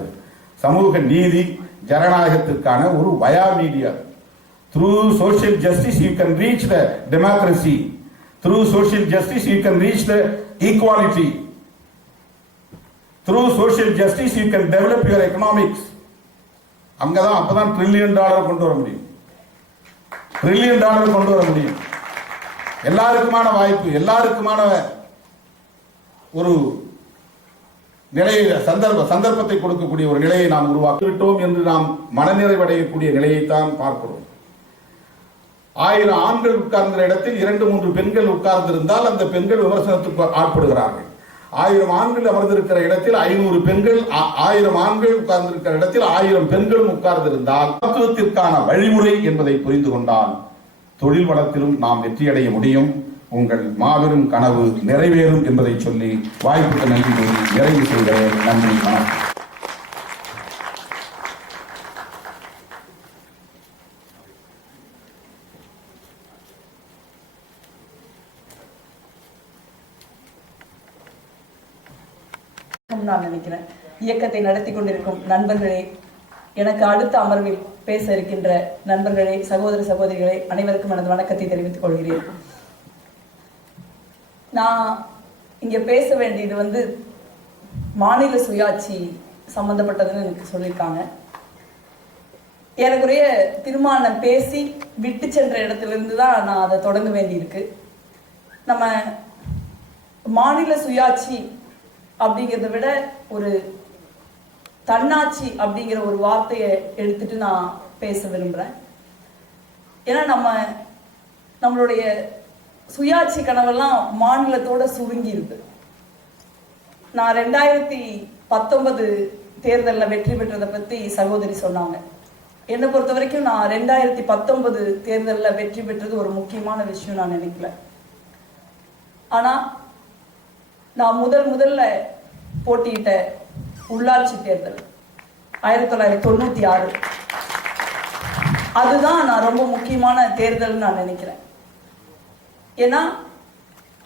சமூக நீதி ஜனநாயகத்திற்கான ஒரு வயா media. Through social justice you can reach the democracy. Through social justice you can reach the equality. Through social justice you can develop your economics. அங்கதான் அப்பதான் $1 trillion கொண்டு வர முடியும், $1 trillion கொண்டு வர முடியும். எல்லாருக்குமான வாய்ப்பு, எல்லாருக்குமான ஒரு நிலையை, சந்தர்ப்பத்தை கொடுக்கக்கூடிய ஒரு நிலையை நாம் உருவாக்கிவிட்டோம் என்று நாம் மனநிறைவடையக்கூடிய நிலையைத்தான் பார்க்கிறோம். 1000 ஆண்கள் உட்கார்ந்த இடத்தில் 2-3 பெண்கள் உட்கார்ந்திருந்தால் அந்த பெண்கள் விமர்சனத்துக்கு ஆட்படுகிறார்கள். 1000 ஆண்கள் அமர்ந்திருக்கிற இடத்தில் 500 பெண்கள், 1000 ஆண்கள் உட்கார்ந்திருக்கிற இடத்தில் 1000 பெண்களும் உட்கார்ந்திருந்தால் மருத்துவத்திற்கான வழிமுறை என்பதை புரிந்து கொண்டால் தொழில் வளத்திலும் நாம் வெற்றியடைய முடியும். உங்கள் மாபெரும் கனவு நிறைவேறும் என்பதை சொல்லி வாய்ப்புக்கு நன்றி கூறி நிறைவு செய்கிறேன். நன்றி, வணக்கம். நான் நினைக்கிறேன் இயக்கத்தை நடத்தி கொண்டிருக்கும் நண்பர்களே, எனக்கு அடுத்த அமர்வில் பேச இருக்கின்ற நண்பர்களே, சகோதர சகோதரிகளே, அனைவருக்கும் எனது வணக்கத்தை தெரிவித்துக் கொள்கிறேன். நான் இங்க பேச வேண்டியது மாநில சுயாட்சி சம்பந்தப்பட்டதுன்னு எனக்கு சொல்லியிருக்காங்க. எனக்குரிய திருமாவளவன் பேசி விட்டு சென்ற இடத்திலிருந்து தான் நான் அதை தொடங்க வேண்டியிருக்கு. நம்ம மாநில சுயாட்சி அப்படிங்கிறத விட ஒரு தன்னாட்சி அப்படிங்கிற ஒரு வார்த்தையை எடுத்துட்டு நான் பேச விரும்புகிறேன். ஏன்னா நம்மளுடைய சுயாட்சி கனவெல்லாம் மாநிலத்தோட சுருங்கி இருக்கு. நான் 2019 தேர்தலில் வெற்றி பெற்றதை பற்றி சகோதரி சொன்னாங்க. என்னை பொறுத்த வரைக்கும் நான் 2019 தேர்தலில் வெற்றி பெற்றது ஒரு முக்கியமான விஷயம் நான் நினைக்கல. ஆனால் நான் முதல்ல போட்டியிட்ட உள்ளாட்சி தேர்தல் 1996, அதுதான் நான் ரொம்ப முக்கியமான தேர்தல்னு நான் நினைக்கிறேன். ஏன்னா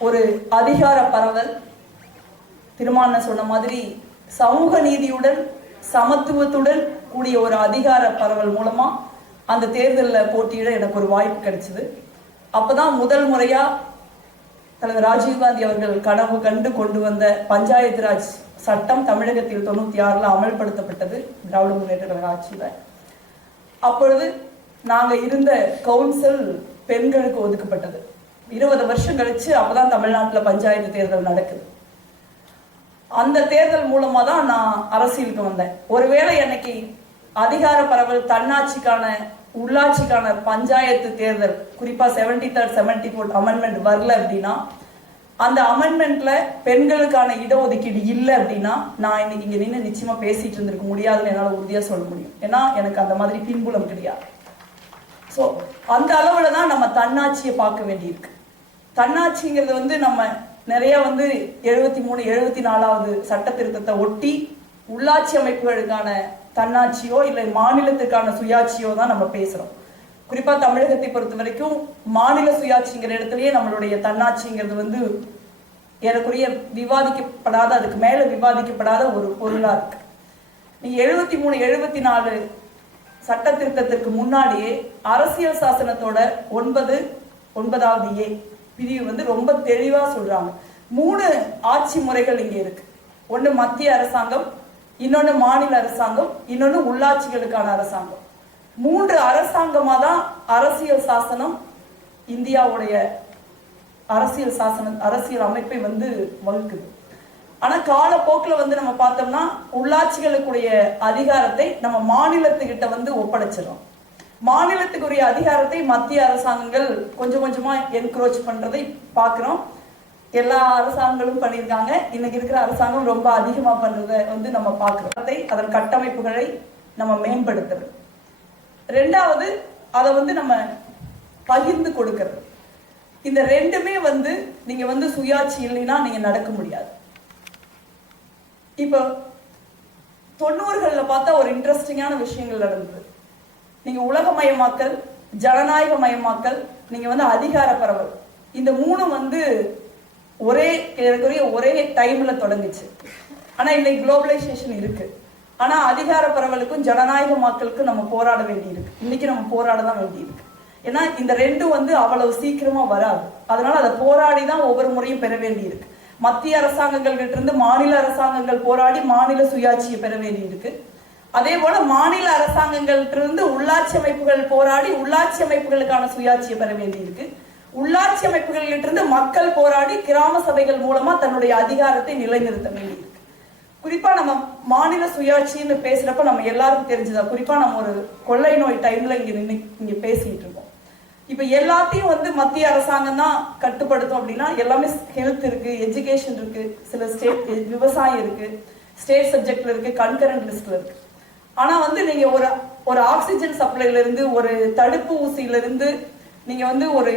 ஒரு அதிகார பரவல், திருமாவளவன் சொன்ன மாதிரி சமூக நீதியுடன் சமத்துவத்துடன் கூடிய ஒரு அதிகார பரவல் மூலமா அந்த தேர்தலில் போட்டியிட எனக்கு ஒரு வாய்ப்பு கிடைச்சது. அப்பதான் முதல் முறையா தலைவர் ராஜீவ்காந்தி அவர்கள் கனவு கண்டு கொண்டு வந்த பஞ்சாயத்து ராஜ் சட்டம் தமிழகத்தில் 96 அமல்படுத்தப்பட்டது திராவிட முன்னேற்ற கழக ஆட்சியில். அப்பொழுது நாங்க இருந்த கவுன்சில் பெண்களுக்கு ஒதுக்கப்பட்டது. 20 வருஷம் கழிச்சு அப்பதான் தமிழ்நாட்டில் பஞ்சாயத்து தேர்தல் நடக்குது. அந்த தேர்தல் மூலமா தான் நான் அரசியலுக்கு வந்தேன். ஒருவேளை எனக்கு அதிகார பரவல், தன்னாட்சிக்கான உள்ளாட்சிக்கான பஞ்சாயத்து தேர்தல், குறிப்பா 73rd 74th அமெண்ட்மெண்ட் வரல அப்படின்னா, அந்த அமெண்ட்மெண்ட்ல பெண்களுக்கான இடஒதுக்கீடு இல்லை அப்படின்னா நான் இன்னைக்கு இங்க நின்று நிச்சயமா பேசிட்டு இருந்திருக்க முடியாதுன்னு என்னால உறுதியா சொல்ல முடியும். ஏன்னா எனக்கு அந்த மாதிரி பின்புலம் கிடையாது. ஸோ அந்த அளவுல தான் நம்ம தன்னாட்சியை பார்க்க வேண்டியிருக்கு. தன்னாட்சிங்கிறது நம்ம நிறைய 73 74வது சட்ட திருத்தத்தை ஒட்டி உள்ளாட்சி அமைப்புகளுக்கான தன்னாட்சியோ இல்லை மாநிலத்துக்கான சுயாட்சியோ தான் நம்ம பேசுறோம். குறிப்பா தமிழகத்தை பொறுத்த வரைக்கும் மாநில சுயாட்சிங்கிற இடத்துலயே நம்மளுடைய தன்னாட்சிங்கிறது ஏறக்குறைய விவாதிக்கப்படாத, அதுக்கு மேல விவாதிக்கப்படாத ஒரு பொருளா இருக்கு. நீங்க 73 74 சட்ட திருத்தத்திற்கு முன்னாடியே அரசியல் சாசனத்தோட 9வது ஏ பிரிவு ரொம்ப தெளிவா சொல்றாங்க. 3 ஆட்சி முறைகள் இங்க இருக்கு. ஒண்ணு மத்திய அரசாங்கம், இன்னொன்னு மாநில அரசாங்கம், இன்னொன்னு உள்ளாட்சிகளுக்கான அரசாங்கம். 3 அரசாங்கமா தான் அரசியல் சாசனம், இந்தியாவுடைய அரசியல் அமைப்பை வகுக்குது. ஆனா காலப்போக்கில் நம்ம பார்த்தோம்னா உள்ளாட்சிகளுக்குடைய அதிகாரத்தை நம்ம மாநிலத்துக்கிட்ட ஒப்படைச்சிடறோம். மாநிலத்துக்குரிய அதிகாரத்தை மத்திய அரசாங்கங்கள் கொஞ்சம் கொஞ்சமா என்க்ரோச் பண்றதை பார்க்கிறோம். எல்லா அரசாங்கங்களும் பண்ணியிருக்காங்க. இன்னைக்கு இருக்கிற அரசாங்கம் ரொம்ப அதிகமா பண்றதை நம்ம பார்க்கிறோம். அதன் கட்டமைப்புகளை நம்ம மேம்படுத்துறது. 2வது அதை நம்ம பகிர்ந்து கொடுக்கிறது. இந்த ரெண்டுமே நீங்க சுயாட்சி இல்லைன்னா நீங்க நடக்க முடியாது. இப்போ 90களில் பார்த்தா ஒரு இன்ட்ரெஸ்டிங்கான விஷயங்கள் நடந்தது. நீங்க உலகமயமாக்கல், ஜனநாயகமயமாக்கல், நீங்க அதிகார பரவல், இந்த 3 ஒரே டைம்ல தொடங்குச்சு. ஆனா இன்னைக்கு குளோபலைசேஷன் இருக்கு. ஆனா அதிகார பரவலுக்கும் ஜனநாயகமாக்கலுக்கும் நம்ம போராட வேண்டி இருக்கு. இன்னைக்கு நம்ம போராட தான் வேண்டி இருக்கு. ஏன்னா இந்த ரெண்டும் அவ்வளவு சீக்கிரமா வராது. அதனால அதை போராடி தான் ஒவ்வொரு முறையும் பெற வேண்டி இருக்கு. மத்திய அரசாங்கங்கள் கிட்ட இருந்து மாநில அரசாங்கங்கள் போராடி மாநில சுயாட்சியை பெற வேண்டி இருக்கு. அதே போல மாநில அரசாங்கங்கள் இருந்து உள்ளாட்சி அமைப்புகள் போராடி உள்ளாட்சி அமைப்புகளுக்கான சுயாட்சியை பெற வேண்டி இருக்கு. உள்ளாட்சி அமைப்புகளிலிருந்து இருந்து மக்கள் போராடி கிராம சபைகள் மூலமா தன்னுடைய அதிகாரத்தை நிலைநிறுத்த வேண்டியிருக்கு. குறிப்பா நம்ம மாநில சுயாட்சின்னு பேசுறப்ப நம்ம எல்லாருக்கும் தெரிஞ்சுதான். குறிப்பா நம்ம ஒரு கொள்ளை நோய் டைம்ல இங்க பேசிட்டு இருக்கோம். இப்ப எல்லாத்தையும் மத்திய அரசாங்கம் தான் கட்டுப்படுத்தும் அப்படின்னா, எல்லாமே ஹெல்த் இருக்கு, எஜுகேஷன் இருக்கு, சில ஸ்டேட் விவசாயம் இருக்கு, ஸ்டேட் சப்ஜெக்ட்ல இருக்கு, கன்கரண்ட் லிஸ்ட்ல இருக்கு. ஆனா நீங்க ஒரு ஆக்சிஜன் சப்ளைல இருந்து, ஒரு தடுப்பு ஊசியில இருந்து நீங்க வந்து ஒரு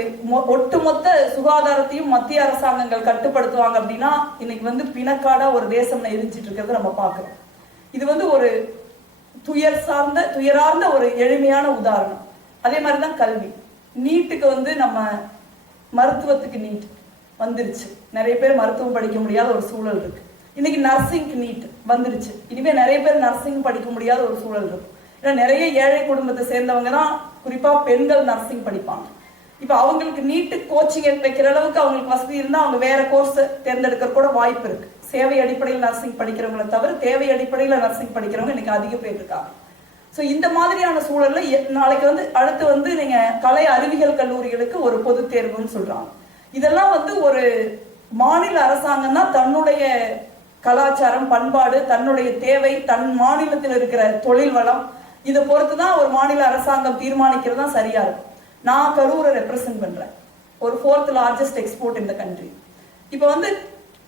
ஒட்டுமொத்த சுகாதாரத்தையும் மத்திய அரசாங்கங்கள் கட்டுப்படுத்துவாங்க அப்படின்னா இன்னைக்கு வந்து பிணக்காடா ஒரு தேசம் எரிஞ்சிட்டு இருக்கிறது நம்ம பார்க்கிறோம். இது வந்து ஒரு துயரார்ந்த ஒரு எளிமையான உதாரணம். அதே மாதிரிதான் கல்வி. நீட்டுக்கு வந்து நம்ம மருத்துவத்துக்கு நீட் வந்துருச்சு, நிறைய பேர் மருத்துவம் படிக்க முடியாத ஒரு சூழல் இருக்கு. இன்னைக்கு நர்சிங்க்கு நீட் வந்துருச்சு, இனிமே நிறைய பேர் நர்சிங் படிக்க முடியாத ஒரு சூழல் இருக்கு. ஏன்னா நிறைய ஏழை குடும்பத்தை சேர்ந்தவங்க தான் குறிப்பா பெண்கள் நர்சிங் படிப்பாங்க. இப்ப அவங்களுக்கு நீட்டு கோச்சிங் வைக்கிற அளவுக்கு அவங்களுக்கு வசதி இருந்தா அவங்க வேற கோர்ஸ் தேர்ந்தெடுக்க கூட வாய்ப்பு இருக்கு. சேவை அடிப்படையில் நர்சிங் படிக்கிறவங்களை தவிர தேவை அடிப்படையில் நர்சிங் படிக்கிறவங்க இன்னைக்கு அதிக பேர் இருக்காங்க. ஸோ இந்த மாதிரியான சூழல்ல நாளைக்கு வந்து அடுத்து வந்து நீங்க கலை அறிவியல் கல்லூரிகளுக்கு ஒரு பொது தேர்வுன்னு சொல்றாங்க. இதெல்லாம் வந்து ஒரு மாநில அரசாங்கம் தான் தன்னுடைய கலாச்சாரம், பண்பாடு, தன்னுடைய தேவை, தன் மாநிலத்தில் இருக்கிற தொழில் வளம், இதை பொறுத்துதான் ஒரு மாநில அரசாங்கம் தீர்மானிக்கிறது தான் சரியா இருக்கும். நான் கரூரை ரெப்ரசென்ட் பண்றேன், ஒரு 4th largest எக்ஸ்போர்ட் இந்த கண்ட்ரி. இப்போ வந்து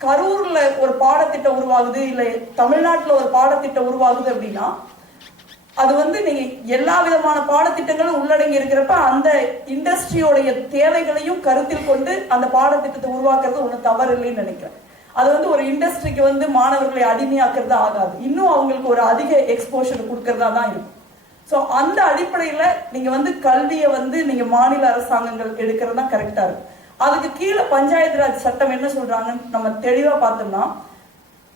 கரூர்ல ஒரு பாடத்திட்டம் உருவாகுது, இல்லை தமிழ்நாட்டில் ஒரு பாடத்திட்டம் உருவாகுது அப்படின்னா அது வந்து நீங்க எல்லா விதமான பாடத்திட்டங்களும் உள்ளடங்கி இருக்கிறப்ப அந்த இண்டஸ்ட்ரியோடைய தேவைகளையும் கருத்தில் கொண்டு அந்த பாடத்திட்டத்தை உருவாக்குறது ஒன்றும் தவறு இல்லைன்னு நினைக்கிறேன். அது வந்து ஒரு இண்டஸ்ட்ரிக்கு வந்து மாணவர்களை அடிமையாக்குறது ஆகாது, இன்னும் அவங்களுக்கு ஒரு அதிக எக்ஸ்போஷர் கொடுக்கறதா தான் இருக்கும். ஸோ அந்த அடிப்படையில நீங்க வந்து கல்வியை வந்து நீங்க மாநில அரசாங்கங்கள் எடுக்கிறது தான் கரெக்டா இருக்கும். அதுக்கு கீழே பஞ்சாயத்து ராஜ் சட்டம் என்ன சொல்றாங்கன்னு நம்ம தெளிவா பார்த்தோம்னா,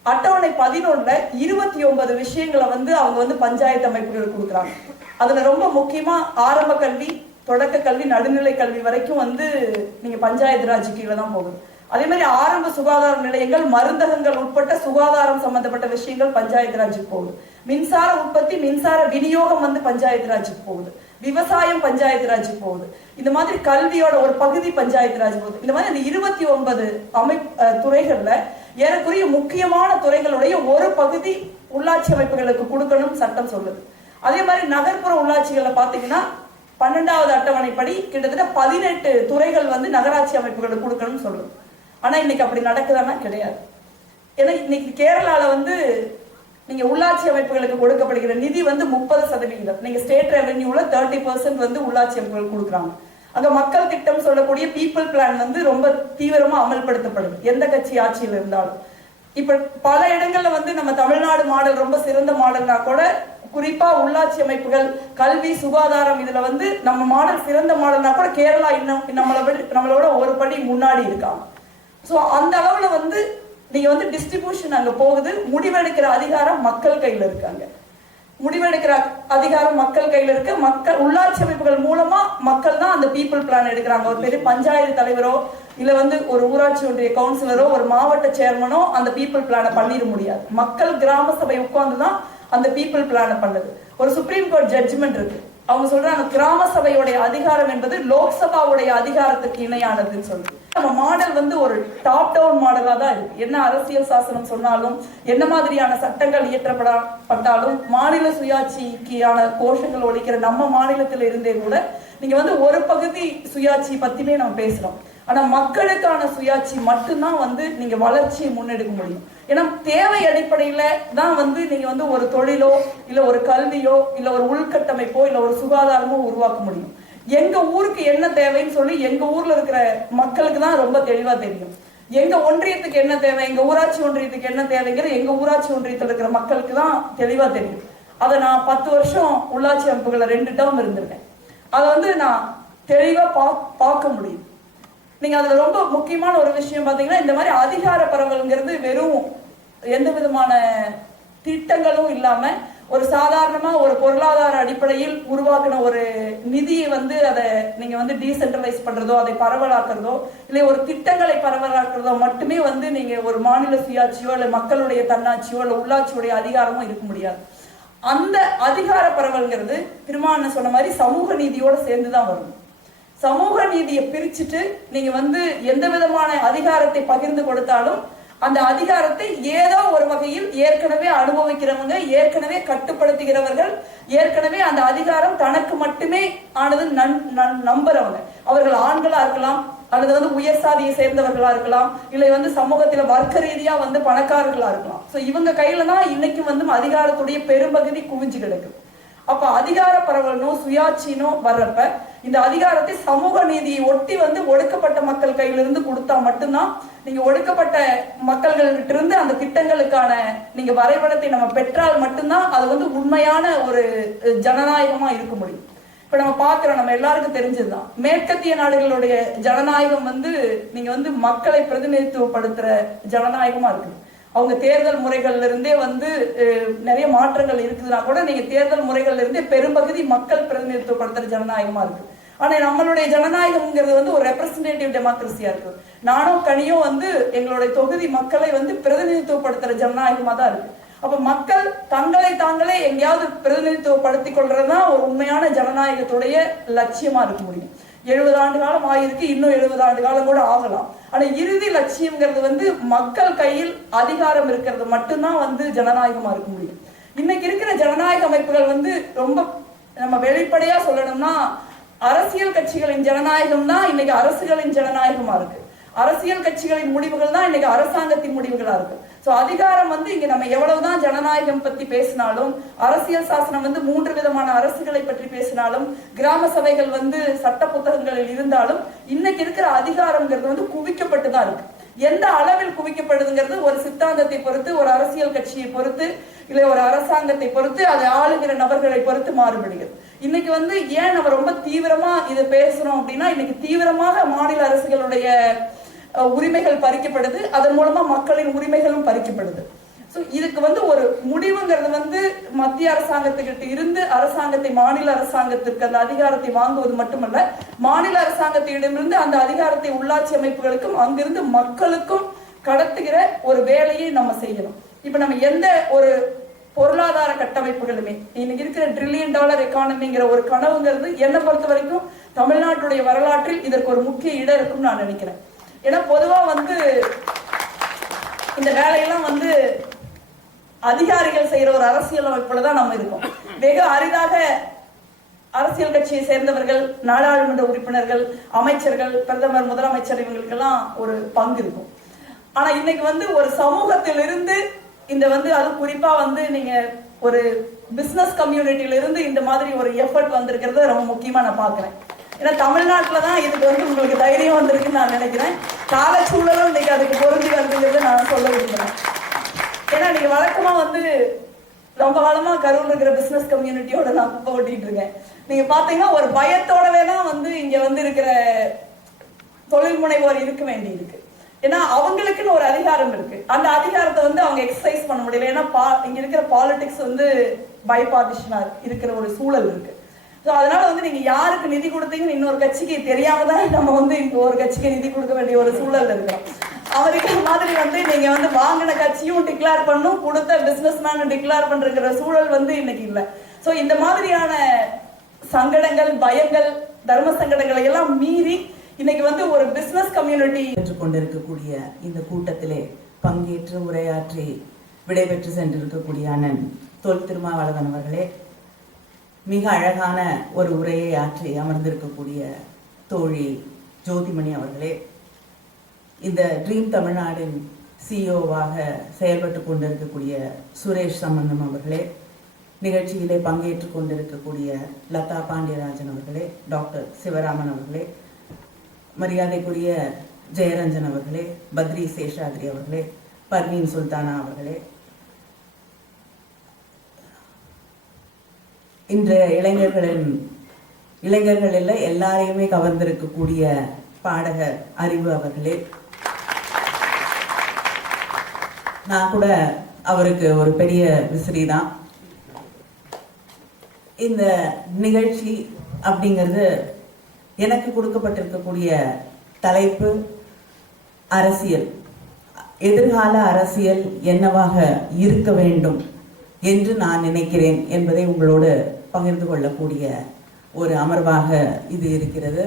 அட்டவணை 11ல 29 விஷயங்களை வந்து அவங்க வந்து பஞ்சாயத்து அமைப்புகள் கொடுக்குறாங்க. அதுல ரொம்ப முக்கியமா ஆரம்ப கல்வி, தொடக்க கல்வி, நடுநிலை கல்வி வரைக்கும் வந்து நீங்க பஞ்சாயத்து ராஜ் கீழே தான் போகுது. அதே மாதிரி ஆரம்ப சுகாதார நிலையங்கள், மருந்தகங்கள் உட்பட்ட சுகாதாரம் சம்பந்தப்பட்ட விஷயங்கள் பஞ்சாயத்து ராஜுக்கு போகுது. மின்சார உற்பத்தி, மின்சார விநியோகம் வந்து பஞ்சாயத்து ராஜுக்கு போகுது. விவசாயம் பஞ்சாயத்து ராஜுக்கு போகுது. இந்த மாதிரி கல்வியோட ஒரு பகுதி பஞ்சாயத்து ராஜ் போகுது. இந்த மாதிரி அந்த 29 துறைகள்ல ஏறக்குறைய முக்கியமான துறைகளுடைய ஒரு பகுதி உள்ளாட்சி அமைப்புகளுக்கு கொடுக்கணும் சட்டம் சொல்லுது. அதே மாதிரி நகர்ப்புற உள்ளாட்சிகள்ல பாத்தீங்கன்னா 12வது அட்டவணைப்படி கிட்டத்தட்ட 18 துறைகள் வந்து நகராட்சி அமைப்புகளுக்கு கொடுக்கணும்னு சொல்லுது. ஆனா இன்னைக்கு அப்படி நடக்குதானா? கிடையாது. ஏன்னா இன்னைக்கு கேரளால வந்து நீங்க உள்ளாட்சி அமைப்புகளுக்கு கொடுக்கப்படுகிற நிதி வந்து 30%. நீங்க ஸ்டேட் ரெவென்யூல 30% வந்து உள்ளாட்சி அமைப்புகள் கொடுக்குறாங்க. அங்க மக்கள் திட்டம் சொல்லக்கூடிய பீப்புள் பிளான் வந்து ரொம்ப தீவிரமா அமல்படுத்தப்படுது, எந்த கட்சி ஆட்சியில் இருந்தாலும். இப்ப பல இடங்கள்ல வந்து நம்ம தமிழ்நாடு மாடல் ரொம்ப சிறந்த மாடல்னா கூட குறிப்பா உள்ளாட்சி அமைப்புகள், கல்வி, சுகாதாரம், இதுல வந்து நம்ம மாடல் சிறந்த மாடல்னா கூட கேரளா இன்னும் நம்மளோட ஒரு படி முன்னாடி இருக்காங்க. ஸோ அந்த அளவுல வந்து நீங்க வந்து டிஸ்ட்ரிபியூஷன் அங்க போகுது. முடிவெடுக்கிற அதிகாரம் மக்கள் கையில இருக்காங்க. முடிவெடுக்கிற அதிகாரம் மக்கள் கையில இருக்கு. மக்கள் உள்ளாட்சி அமைப்புகள் மூலமா மக்கள் தான் அந்த பீப்புள் பிளான் எடுக்கிறாங்க. ஒரு பெரிய பஞ்சாயத்து தலைவரோ இல்ல வந்து ஒரு ஊராட்சி ஒன்றிய கவுன்சிலரோ ஒரு மாவட்ட சேர்மனோ அந்த பீப்புள் பிளானை பண்ணிட முடியாது. மக்கள் கிராம சபை உட்கார்ந்துதான் அந்த பீப்புள் பிளானை பண்ணுது. ஒரு சுப்ரீம் கோர்ட் ஜட்ஜ்மெண்ட் இருக்கு, அவங்க சொல்றாங்க கிராம சபையுடைய அதிகாரம் என்பது லோக்சபாவுடைய அதிகாரத்துக்கு இணையானதுன்னு சொல்லி. நம்ம மாடல் வந்து ஒரு டாப் டவுன் மாடலா தான் இருக்கு. என்ன அரசியல் சாசனம் சொன்னாலும், என்ன மாதிரியான சட்டங்கள் இயற்றப்பட்டாலும், மாநில சுயாட்சிக்கான கோஷங்கள் ஒலிக்கிற நம்ம மாநிலத்தில் இருந்தே கூட நீங்க வந்து ஒரு பகுதி சுயாட்சி பத்தியுமே நம்ம பேசுறோம். ஆனா மக்களுக்கான சுயாட்சி மட்டும்தான் வந்து நீங்க வளர்ச்சியை முன்னெடுக்க முடியும். ஏன்னா தேவை அடிப்படையில தான் வந்து நீங்க வந்து ஒரு தொழிலோ இல்ல ஒரு கல்வியோ இல்ல ஒரு உள்கட்டமைப்போ இல்ல ஒரு சுகாதாரமோ உருவாக்க முடியும். எங்க ஊருக்கு என்ன தேவைன்னு சொல்லி எங்க ஊர்ல இருக்கிற மக்களுக்கு தான் ரொம்ப தெளிவா தெரியும். எங்க ஒன்றியத்துக்கு என்ன தேவை, எங்க ஊராட்சி ஒன்றியத்துக்கு என்ன தேவைங்கிற எங்க ஊராட்சி ஒன்றியத்தில் இருக்கிற மக்களுக்கு தான் தெளிவா தெரியும். அதை நான் 10 வருஷம் உள்ளாட்சி அமைப்புகளை 2 டேர்ம் இருந்திருக்கேன். அதை வந்து நான் தெளிவா பார்க்க முடியும். நீங்க அதுல ரொம்ப முக்கியமான ஒரு விஷயம் பாத்தீங்கன்னா, இந்த மாதிரி அதிகார பரவல்ங்கிறது வெறும் எந்த விதமான திட்டங்களும் இல்லாம ஒரு சாதாரணமா ஒரு பொருளாதார அடிப்படையில் உருவாக்கின ஒரு நிதியை வந்து அதை நீங்க வந்து டீசென்ட்ரலைஸ் பண்றதோ, அதை பரவலாக்குறதோ, இல்லை ஒரு திட்டங்களை பரவலாக்குறதோ மட்டுமே வந்து நீங்க ஒரு மாநில சுயாட்சியோ இல்ல மக்களுடைய தன்னாட்சியோ இல்ல உள்ளாட்சியுடைய அதிகாரமோ இருக்க முடியாது. அந்த அதிகார பரவல்ங்கிறது திருமாவளவன் சொன்ன மாதிரி சமூக நீதியோட சேர்ந்துதான் வரும். சமூக நீதியை பிரிச்சுட்டு நீங்க வந்து எந்த விதமான அதிகாரத்தை பகிர்ந்து கொடுத்தாலும் அந்த அதிகாரத்தை ஏதோ ஒரு வகையில் ஏற்கனவே அனுபவிக்கிறவங்க, ஏற்கனவே கட்டுப்படுத்துகிறவர்கள், ஏற்கனவே அந்த அதிகாரம் தனக்கு மட்டுமே ஆனது நம்புறவங்க, அவர்கள் ஆண்களா இருக்கலாம் அல்லது வந்து உயர் சாதியை சேர்ந்தவர்களா இருக்கலாம், இல்லை வந்து சமூகத்துல வர்க்க ரீதியா வந்து பணக்காரர்களா இருக்கலாம். சோ இவங்க கையில தான் இன்னைக்கு வந்து அதிகாரத்துடைய பெரும்பகுதி குவிஞ்சு கிடக்கு. அப்ப அதிகார பரவலனோ சுயாட்சினோ வர்றப்ப இந்த அதிகாரத்தை சமூக நீதியை ஒட்டி ஒடுக்கப்பட்ட மக்கள் கையிலிருந்து கொடுத்தா மட்டும்தான், நீங்க ஒடுக்கப்பட்ட மக்கள்கிட்ட இருந்து அந்த திட்டங்களுக்கான நீங்க வரைபடத்தை நம்ம பெற்றால் மட்டும்தான் அது உண்மையான ஒரு ஜனநாயகமா இருக்க முடியும். இப்ப நம்ம பாக்குறோம், நம்ம எல்லாருக்கும் தெரிஞ்சதுதான், மேற்கத்திய நாடுகளுடைய ஜனநாயகம் நீங்க மக்களை பிரதிநிதித்துவப்படுத்துற ஜனநாயகமா இருக்குது. அவங்க தேர்தல் முறைகள்ல இருந்தே நிறைய மாற்றங்கள் இருக்குதுன்னா கூட நீங்க தேர்தல் முறைகள்ல இருந்தே பெரும்பகுதி மக்கள் பிரதிநிதித்துவப்படுத்துற ஜனநாயகமா இருக்கு. ஆனா நம்மளுடைய ஜனநாயகம்ங்கிறது ஒரு ரெப்ரசன்டேட்டிவ் டெமோக்ரஸியா இருக்கு. நானும் கனியும் எங்களுடைய தொகுதி மக்களை பிரதிநிதித்துவப்படுத்துற ஜனநாயகமா தான் இருக்கு. அப்ப மக்கள் தங்களை தாங்களே எங்கேயாவது பிரதிநிதித்துவப்படுத்திக் கொள்றதுதான் ஒரு உண்மையான ஜனநாயகத்துடைய லட்சியமா இருக்க முடியும். 70 ஆண்டு காலம் ஆயிருக்கு, இன்னும் 70 ஆண்டு காலம் கூட ஆகலாம். ஆனா இறுதி லட்சியம்ங்கிறது மக்கள் கையில் அதிகாரம் இருக்கிறது மட்டும்தான் ஜனநாயகமா இருக்க முடியும். இன்னைக்கு இருக்கிற ஜனநாயக அமைப்புகள் ரொம்ப நம்ம வெளிப்படையா சொல்லணும்னா, அரசியல் கட்சிகளின் ஜனநாயகம் தான் இன்னைக்கு அரசுகளின் ஜனநாயகமா இருக்கு. அரசியல் கட்சிகளின் முடிவுகள் தான் இன்னைக்கு அரசாங்கத்தின் முடிவுகளா இருக்கு. சோ அதிகாரம் இங்க நம்ம எவ்வளவுதான் ஜனநாயகம் பத்தி பேசினாலும், அரசியல் சாசனம் 3 விதமான அரசுகளை பற்றி பேசினாலும், கிராம சபைகள் சட்ட புத்தகங்களில் இருந்தாலும், இன்னைக்கு இருக்கிற அதிகாரம்ங்கிறது குவிக்கப்பட்டு தான் இருக்கு. எந்த அளவில் குவிக்கப்படுதுங்கிறது ஒரு சித்தாந்தத்தை பொறுத்து, ஒரு அரசியல் கட்சியை பொறுத்து, இல்ல ஒரு அரசாங்கத்தை பொறுத்து, அதை ஆளுகிற நபர்களை பொறுத்து மாறுபடுகிறது. இன்னைக்கு ஏன் நம்ம ரொம்ப தீவிரமா இதை பேசுறோம் அப்படின்னா, இன்னைக்கு தீவிரமாக மாநில அரசுகளுடைய உரிமைகள் பறிக்கப்படுது, அதன் மூலமா மக்களின் உரிமைகளும் பறிக்கப்படுது. சோ இதுக்கு ஒரு முடிவுங்கிறது மத்திய அரசாங்கத்துக்கிட்ட இருந்து அரசாங்கத்தை மாநில அரசாங்கத்திற்கு அந்த அதிகாரத்தை வாங்குவது மட்டுமல்ல, மாநில அரசாங்கத்திடமிருந்து அந்த அதிகாரத்தை உள்ளாட்சி அமைப்புகளுக்கும் அங்கிருந்து மக்களுக்கும் கடத்துகிற ஒரு வேலையை நம்ம செய்யணும். இப்ப நம்ம எந்த ஒரு பொருளாதார கட்டமைப்புகளுமே, இன்னைக்கு இருக்கிற $1 trillion எக்கானமிங்கிற ஒரு கனவுங்கிறது என்னை பொறுத்த வரைக்கும் தமிழ்நாட்டுடைய வரலாற்றில் இதற்கு ஒரு முக்கிய இடம் இருக்குன்னு நான் நினைக்கிறேன். ஏன்னா பொதுவா இந்த வேலையெல்லாம் அதிகாரிகள் செய்யற ஒரு அரசியல் அமைப்புலதான் நம்ம இருக்கோம். வெகு அரிதாக அரசியல் கட்சியை சேர்ந்தவர்கள், நாடாளுமன்ற உறுப்பினர்கள், அமைச்சர்கள், பிரதமர், முதலமைச்சர் இவங்களுக்கெல்லாம் ஒரு பங்கு இருக்கும். ஆனா இன்னைக்கு ஒரு சமூகத்திலிருந்து இந்த அது குறிப்பா நீங்க ஒரு பிசினஸ் கம்யூனிட்டியில இருந்து இந்த மாதிரி ஒரு எஃபர்ட் வந்திருக்கிறது ரொம்ப முக்கியமா நான் பாக்குறேன். ஏன்னா தமிழ்நாட்டுலதான் இதுக்கு உங்களுக்கு தைரியம் வந்திருக்குன்னு நான் நினைக்கிறேன். காலச்சூழலும் இன்னைக்கு அதுக்கு பொருந்தி வருதுங்கிறது நான் சொல்ல விரும்புறேன். ஏன்னா நீங்க வழக்கமா ரொம்ப காலமா கரூர் இருக்கிற பிசினஸ் கம்யூனிட்டியோட நான் குப்பை ஓட்டிட்டு இருக்கேன். நீங்க பாத்தீங்கன்னா ஒரு பயத்தோடவே தான் இங்க இருக்கிற தொழில் முனைவோர் இருக்க வேண்டி இருக்கு. ஏன்னா அவங்களுக்குன்னு ஒரு அதிகாரம் இருக்கு. அந்த அதிகாரத்தை அவங்க எக்ஸசைஸ் பண்ண முடியல. ஏன்னா இங்க இருக்கிற பாலிடிக்ஸ் பைபார்ட்டிஷனா இருக்கிற ஒரு சூழல் இருக்கு. அதனால நீங்க யாருக்கு நிதி கொடுத்தீங்கன்னு இன்னொரு கட்சிக்கு தெரியாம தான் நம்ம இங்க ஒரு கட்சிக்கு நிதி கொடுக்க வேண்டிய ஒரு சூழல் இருக்கிறோம். அவருக்கு மாதிரி நீங்க வாங்கின கட்சியும் டிக்ளேர் பண்ணும், கொடுத்த பிசினஸ் மேன் டிக்ளேர் பண்ற சூழல் இன்னைக்கு இல்ல. சோ இந்த மாதிரியான சங்கடங்கள், பயங்கள், தர்ம சங்கடங்களை எல்லாம் மீறி இன்னைக்கு ஒரு பிசினஸ் கம்யூனிட்டி கொண்டிருக்கக்கூடிய இந்த கூட்டத்திலே பங்கேற்று உரையாற்றி விடைபெற்று சென்றிருக்கக்கூடிய அண்ணன் தொல் திருமாவளவன் அவர்களே, மிக அழகான ஒரு உரையை ஆற்றி அமர்ந்திருக்கக்கூடிய தோழி ஜோதிமணி அவர்களே, இந்த ட்ரீம் தமிழ்நாடின் சிஇஓவாக செயல்பட்டு கொண்டிருக்கக்கூடிய சுரேஷ் சம்பந்தம் அவர்களே, நிகழ்ச்சியிலே பங்கேற்று கொண்டிருக்கக்கூடிய லதா பாண்டியராஜன் அவர்களே, டாக்டர் சிவராமன் அவர்களே, மரியாதைக்குரிய ஜெயரஞ்சன் அவர்களே, பத்ரி சேஷாத்ரி அவர்களே, பர்வீன் சுல்தானா அவர்களே, இன்றைய இளைஞர்கள் எல்லாரையுமே கவர்ந்திருக்கக்கூடிய பாடகர் அறிவு அவர்களே, நான் கூட அவருக்கு ஒரு பெரிய விசிறி தான். இந்த நிகழ்ச்சி அப்படிங்கிறது எனக்கு கொடுக்கப்பட்டிருக்கக்கூடிய தலைப்பு அரசியல், எதிர்கால அரசியல் என்னவாக இருக்க வேண்டும் என்று நான் நினைக்கிறேன் என்பதை உங்களோடு பகிர்ந்து கொள்ளக்கூடிய ஒரு அமர்வாக இது இருக்கிறது.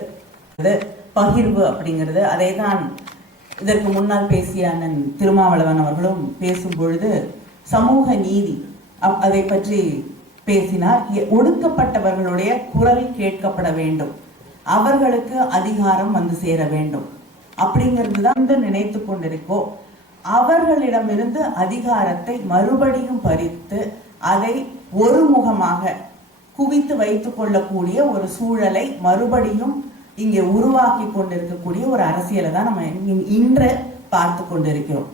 பகிர்வு அப்படிங்கிறது அதை தான் இதற்கு முன்னால் பேசிய அண்ணன் திருமாவளவன் அவர்களும் பேசும் பொழுது சமூக நீதி அதை பற்றி பேசினார். ஒடுக்கப்பட்டவர்களுடைய குரல் கேட்கப்பட வேண்டும், அவர்களுக்கு அதிகாரம் வந்து சேர வேண்டும் அப்படிங்கிறது தான் நினைத்து கொண்டிருக்கோ. அவர்களிடமிருந்து அதிகாரத்தை மறுபடியும் பறித்து அதை ஒருமுகமாக குவித்து வைத்துக் கொள்ளக்கூடிய ஒரு சூழலை மறுபடியும் இங்கே உருவாக்கி கொண்டிருக்கக்கூடிய ஒரு அரசியலை தான் நம்ம இன்று பார்த்து கொண்டிருக்கிறோம்.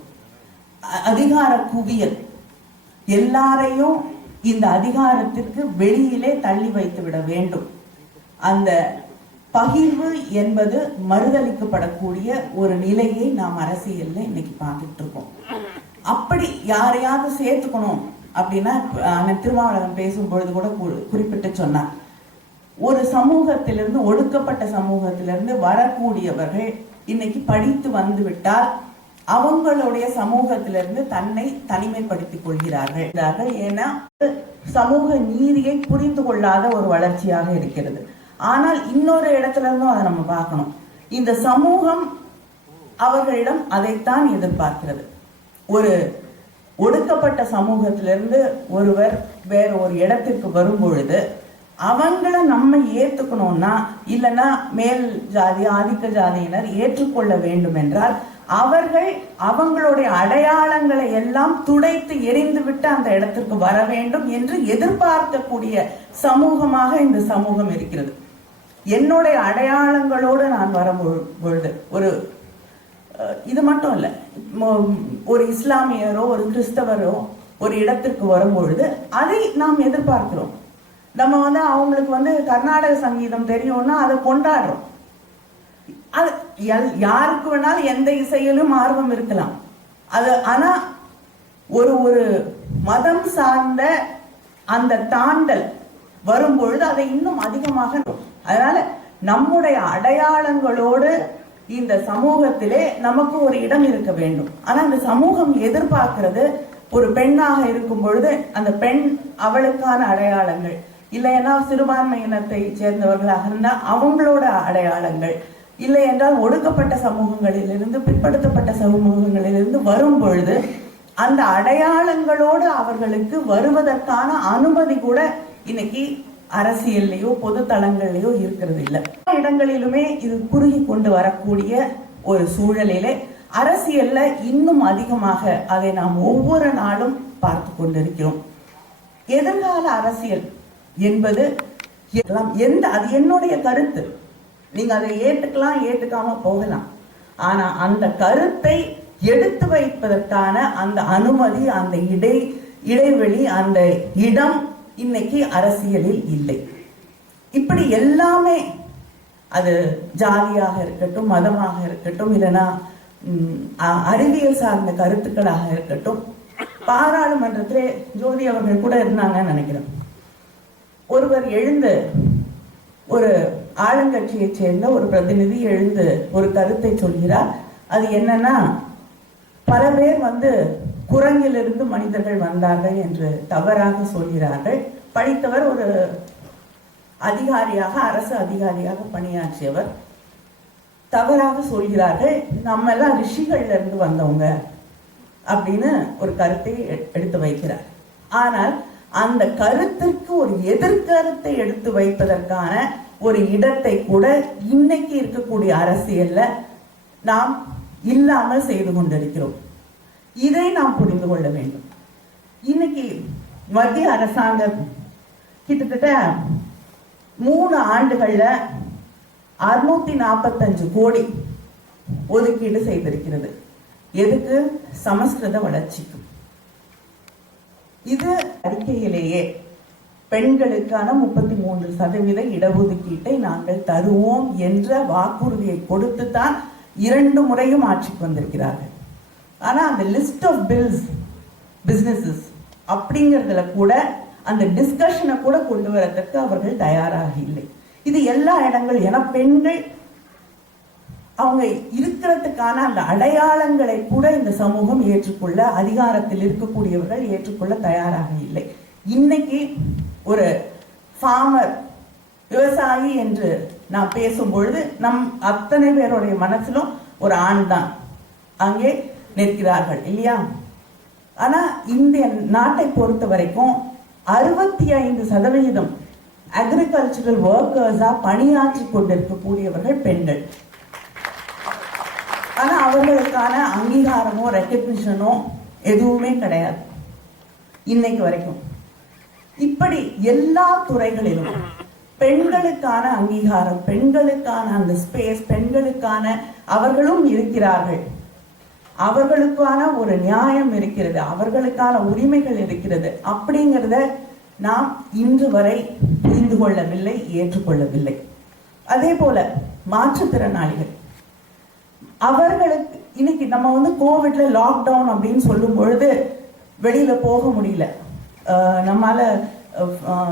அதிகார குவியல், எல்லாரையும் இந்த அதிகாரத்திற்கு வெளியிலே தள்ளி வைத்து விட வேண்டும். அந்த பகிர்வு என்பது மறுதளிக்கப்படக்கூடிய ஒரு நிலையை நாம் அரசியல்ல இன்னைக்கு பார்த்துட்டு இருக்கோம். அப்படி யாரையாவது சேர்த்துக்கணும் அப்படின்னா, திருமாவளவன் பேசும்பொழுது கூட குறிப்பிட்டு சொன்னார், ஒரு சமூகத்திலிருந்து, ஒடுக்கப்பட்ட சமூகத்திலிருந்து வரக்கூடியவர்கள் இன்னைக்கு படித்து வந்து விட்டால் அவங்களுடைய சமூகத்திலிருந்து தன்னை தனிமைப்படுத்திக் கொள்கிறார்கள். ஏன்னா சமூக நீதியை புரிந்து கொள்ளாத ஒரு வளர்ச்சியாக இருக்கிறது. ஆனால் இன்னொரு இடத்துல இருந்தும் அதை நம்ம பார்க்கணும். இந்த சமூகம் அவர்களிடம் அதைத்தான் எதிர்பார்க்கிறது. ஒரு ஒடுக்கப்பட்ட சமூகத்திலிருந்து ஒருவர் வேற ஒரு இடத்திற்கு வரும் பொழுது அவங்கள நம்ம ஏத்துக்கணும்னா, இல்லைன்னா மேல் ஜாதி ஆதிக்க ஜாதியினர் ஏற்றுக்கொள்ள வேண்டும் என்றால் அவர்கள் அவங்களுடைய அடையாளங்களை எல்லாம் துடைத்து எரிந்து விட்டு அந்த இடத்திற்கு வர வேண்டும் என்று எதிர்பார்க்கக்கூடிய சமூகமாக இந்த சமூகம் இருக்கிறது. என்னுடைய அடையாளங்களோடு நான் வரும்பொழுது, ஒரு இது மட்டும் இல்லை, ஒரு இஸ்லாமியரோ ஒரு கிறிஸ்தவரோ ஒரு இடத்திற்கு வரும்பொழுது அதை நாம் எதிர்பார்க்கிறோம். நம்ம அவங்களுக்கு கர்நாடக சங்கீதம் தெரியும்னா அதை கொண்டாடுறோம். அது யாருக்கு வேணாலும் எந்த இசையிலும் ஆர்வம் இருக்கலாம். அது ஆனா ஒரு மதம் சார்ந்த அந்த தாண்டல் வரும்பொழுது அதை இன்னும் அதிகமாக. அதனால நம்முடைய அடையாளங்களோடு இந்த சமூகத்திலே நமக்கு ஒரு இடம் இருக்க வேண்டும். ஆனா இந்த சமூகம் எதிர்பார்க்கிறது, ஒரு பெண்ணாக இருக்கும் பொழுது அந்த பெண் அவளுக்கான அடையாளங்கள், இல்லைன்னா சிறுபான்மையினத்தை சேர்ந்தவர்களாக இருந்தால் அவங்களோட அடையாளங்கள், இல்லை என்றால் ஒடுக்கப்பட்ட சமூகங்களிலிருந்து, பிற்படுத்தப்பட்ட சமூகங்களிலிருந்து வரும் பொழுது அந்த அடையாளங்களோடு அவர்களுக்கு வருவதற்கான அனுமதி கூட இன்னைக்கு அரசியல்லையோ பொது தளங்கள்லயோ இருக்கிறது இல்லை. இடங்களிலுமே இது குறுகி கொண்டு வரக்கூடிய ஒரு சூழலிலே அரசியல்ல இன்னும் அதிகமாக அதை நாம் ஒவ்வொரு நாளும் பார்த்து கொண்டிருக்கிறோம். எதிர்கால அரசியல் என்பது அது என்னுடைய கருத்து. நீங்க அதை ஏற்றுக்கலாம், ஏற்றுக்காம போகலாம். ஆனா அந்த கருத்தை எடுத்து வைப்பதற்கான அந்த அனுமதி, அந்த இடைவெளி, அந்த இடம் இன்னைக்கு அரசியலில் இல்லை. இப்படி எல்லாமே, அது ஜாதியாக இருக்கட்டும், மதமாக இருக்கட்டும், இல்லைன்னா அறிவியல் சார்ந்த கருத்துக்களாக இருக்கட்டும். பாராளுமன்றத்திலே ஜோதி அவர்கள் கூட இருந்தாங்கன்னு நினைக்கிறேன். ஒருவர் எழுந்து, ஒரு ஆளுங்கட்சியை சேர்ந்த ஒரு பிரதிநிதி எழுந்து ஒரு கருத்தை சொல்கிறார். அது என்னன்னா, பல பேர் குரங்கிலிருந்து மனிதர்கள் வந்தார்கள் என்று தவறாக சொல்கிறார்கள். படித்தவர், ஒரு அதிகாரியாக, அரசு அதிகாரியாக பணியாற்றியவர். தவறாக சொல்கிறார்கள், நம்ம எல்லாம் ரிஷிகள்ல இருந்து வந்தவங்க அப்படின்னு ஒரு கருத்தை எடுத்து வைக்கிறார். ஆனால் அந்த கருத்திற்கு ஒரு எதிர்கருத்தை எடுத்து வைப்பதற்கான ஒரு இடத்தை கூட இன்னைக்கு இருக்கக்கூடிய அரசியல்ல நாம் இல்லாமல் செய்து கொண்டிருக்கிறோம். இதை நாம் புரிந்து கொள்ள வேண்டும். இன்னைக்கு மத்திய அரசாங்கம் கிட்டத்தட்ட 3 ஆண்டுகள்ல 645 கோடி ஒதுக்கீடு செய்திருக்கிறது. எதுக்கு? சமஸ்கிருத வளர்ச்சிக்கு. இது அறிக்கையிலேயே பெண்களுக்கான 33% இடஒதுக்கீட்டை நாங்கள் தருவோம் என்ற வாக்குறுதியை கொடுத்துத்தான் 2 முறையும் ஆட்சிக்கு வந்திருக்கிறார்கள். ஆனா அந்த லிஸ்ட் ஆஃப் பில்ஸ், பிசினஸஸ் அப்படிங்கிறதுல கூட அந்த டிஸ்கஷனை கூட கொண்டு வரதற்கு அவர்கள் தயாராக இல்லை. இது எல்லா இடங்கள். ஏன்னா பெண்கள் அவங்க இருக்கிறதுக்கான அந்த அடையாளங்களை கூட இந்த சமூகம் ஏற்றுக்கொள்ள, அதிகாரத்தில் இருக்கக்கூடியவர்கள் ஏற்றுக்கொள்ள தயாராக இல்லை. இன்னைக்கு ஒரு ஃபார்மர், விவசாயி என்று நாம் பேசும் பொழுது நம் அத்தனை பேருடைய மனசிலும் ஒரு ஆண் தான் அங்கே நிற்கிறார்கள், இல்லையா? ஆனா இந்திய நாட்டை பொறுத்த வரைக்கும் 65% அக்ரிகல்ச்சரல் ஒர்க்கர்ஸா பணியாற்றி கொண்டிருக்கக்கூடியவர்கள் பெண்கள். ஆனா அவர்களுக்கான அங்கீகாரமோ ரெக்கக்னிஷனோ எதுவுமே கிடையாது இன்னைக்கு வரைக்கும். இப்படி எல்லா துறைகளிலும் பெண்களுக்கான அங்கீகாரம், பெண்களுக்கான அந்த ஸ்பேஸ், பெண்களுக்கான அவர்களும் இருக்கிறார்கள், அவர்களுக்கான ஒரு நியாயம் இருக்கிறது, அவர்களுக்கான உரிமைகள் இருக்கிறது அப்படிங்கிறத நாம் இன்று வரை புரிந்து கொள்ளவில்லை, ஏற்றுக்கொள்ளவில்லை. அதே போல மாற்றுத்திறனாளிகள், அவர்களுக்கு இன்னைக்கு நம்ம வந்து கோவிட்ல லாக்டவுன் அப்படின்னு சொல்லும் பொழுது வெளியில போக முடியல, நம்மால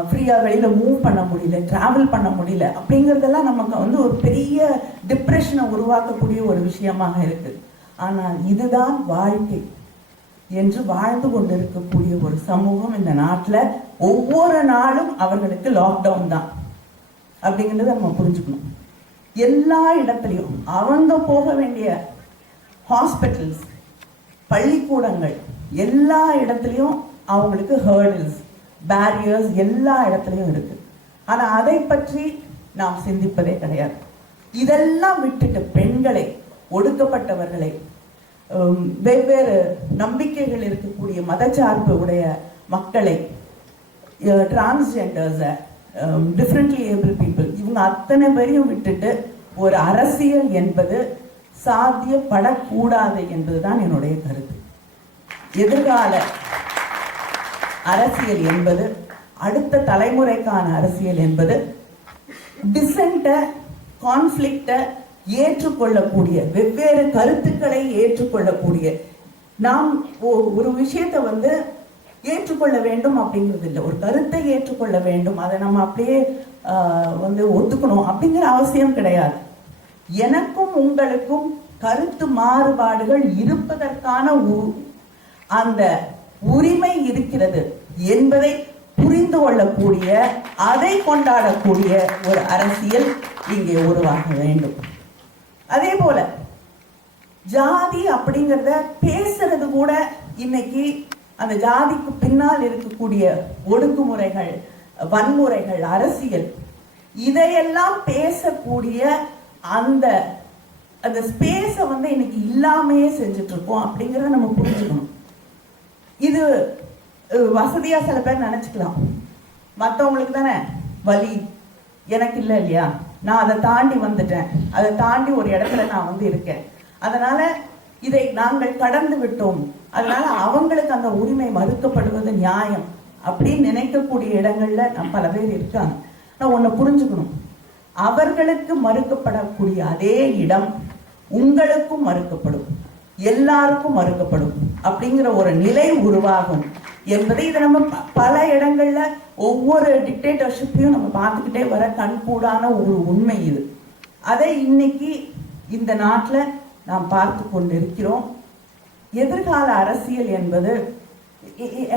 ஃப்ரீயா வெளியில மூவ் பண்ண முடியல, டிராவல் பண்ண முடியல அப்படிங்கிறதெல்லாம் நமக்கு வந்து ஒரு பெரிய டிப்ரெஷனை உருவாக்கக்கூடிய ஒரு விஷயமாக இருக்கு. ஆனால் இதுதான் வாழ்க்கை என்று வாழ்ந்து கொண்டிருக்கக்கூடிய ஒரு சமூகம் இந்த நாட்டில் ஒவ்வொரு நாளும் அவர்களுக்கு லாக்டவுன் தான் அப்படிங்கிறத நம்ம புரிஞ்சுக்கணும். எல்லா இடத்துலையும் அவங்க போக வேண்டிய ஹாஸ்பிட்டல்ஸ், பள்ளிக்கூடங்கள், எல்லா இடத்துலையும் அவங்களுக்கு ஹர்டில்ஸ், பேரியர்ஸ் எல்லா இடத்துலையும் இருக்கு. ஆனா அதை பற்றி நாம் சிந்திப்பதே கிடையாது. இதெல்லாம் விட்டுட்டு பெண்களை, ஒடுக்கப்பட்டவர்களை, வெவ்வேறு நம்பிக்கைகள் இருக்கக்கூடிய மதச்சார்பு உடைய மக்களை, டிரான்ஸ்ஜெண்டர்ஸை, டிஃப்ரெண்ட்லி ஏபிள் பீப்புள், இவங்க அத்தனை பேரையும் விட்டுட்டு ஒரு அரசியல் என்பது சாத்தியப்படக்கூடாது என்பதுதான் என்னுடைய கருத்து. எதிர்கால அரசியல் என்பது, அடுத்த தலைமுறைக்கான அரசியல் என்பது டிசென்ட்டை, கான்ஃப்ளிக்டை ஏற்றுக்கொள்ளக்கூடிய, வெவ்வேறு கருத்துக்களை ஏற்றுக்கொள்ளக்கூடிய, நாம் ஒரு விஷயத்தை வந்து ஏற்றுக்கொள்ள வேண்டும் அப்படிங்கிறது இல்லை, ஒரு கருத்தை ஏற்றுக்கொள்ள வேண்டும், அதை நம்ம அப்படியே வந்து ஒத்துக்கணும் அப்படிங்கிற அவசியம் கிடையாது. எனக்கும் உங்களுக்கும் கருத்து மாறுபாடுகள் இருப்பதற்கான அந்த உரிமை இருக்கிறது என்பதை புரிந்து கொள்ளக்கூடிய, அதை கொண்டாடக்கூடிய ஒரு அரசியல் இங்கே உருவாக வேண்டும். அதே போல ஜாதி அப்படிங்கிறத பேசுறது கூட இன்னைக்கு அந்த ஜாதிக்கு பின்னால் இருக்கக்கூடிய ஒடுக்குமுறைகள், வன்முறைகள், அரசியல், இதையெல்லாம் பேசக்கூடிய அந்த அந்த ஸ்பேஸை வந்து இன்னைக்கு இல்லாமையே செஞ்சுட்டு இருக்கோம் அப்படிங்கிறத நம்ம புரிஞ்சுக்கணும். இது வசதியா சில பேர் நினைச்சுக்கலாம், மற்றவங்களுக்கு தானே வலி, எனக்கு இல்லை இல்லையா, நான் அதை தாண்டி வந்துட்டேன், அதை தாண்டி ஒரு இடத்துல நான் வந்து இருக்கேன், அதனால இதை நாங்கள் கடந்து விட்டோம், அதனால அவங்களுக்கு அந்த உரிமை மறுக்கப்படுவது நியாயம் அப்படின்னு நினைக்கக்கூடிய இடங்கள்ல பல பேர் இருக்காங்க. நான் ஒண்ணு புரிஞ்சுக்கணும், அவர்களுக்கு மறுக்கப்படக்கூடிய அதே இடம் உங்களுக்கும் மறுக்கப்படும், எல்லாருக்கும் மறுக்கப்படும் அப்படிங்கிற ஒரு நிலை உருவாகும் என்பதை இதை நம்ம பல இடங்கள்ல ஒவ்வொரு டிக்டேட்டர்ஷிப்பையும் நம்ம பார்த்துக்கிட்டே வர கண்கூடான ஒரு உண்மை இது. அதை இன்னைக்கு இந்த நாட்டில் நாம் பார்த்து கொண்டிருக்கிறோம். எதிர்கால அரசியல் என்பது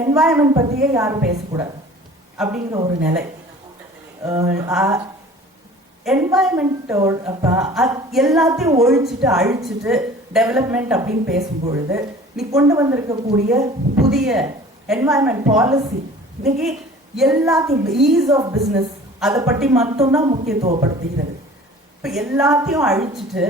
என்வாயன்மெண்ட் பற்றியே யாரும் பேசக்கூடாது அப்படிங்கிற ஒரு நிலை. என்வாயன்மெண்டோட எல்லாத்தையும் ஒழிச்சுட்டு அழிச்சிட்டு டெவலப்மெண்ட் அப்படின்னு பேசும்பொழுது நீ கொண்டு வந்திருக்கக்கூடிய புதிய என்வாயன்மெண்ட் பாலிசி இன்னைக்கு எல்லாத்தையும் ஈஸ் ஆஃப் பிஸ்னஸ் அதை பற்றி மட்டும்தான் முக்கியத்துவப்படுத்துகிறது. இப்போ எல்லாத்தையும் அழிச்சிட்டு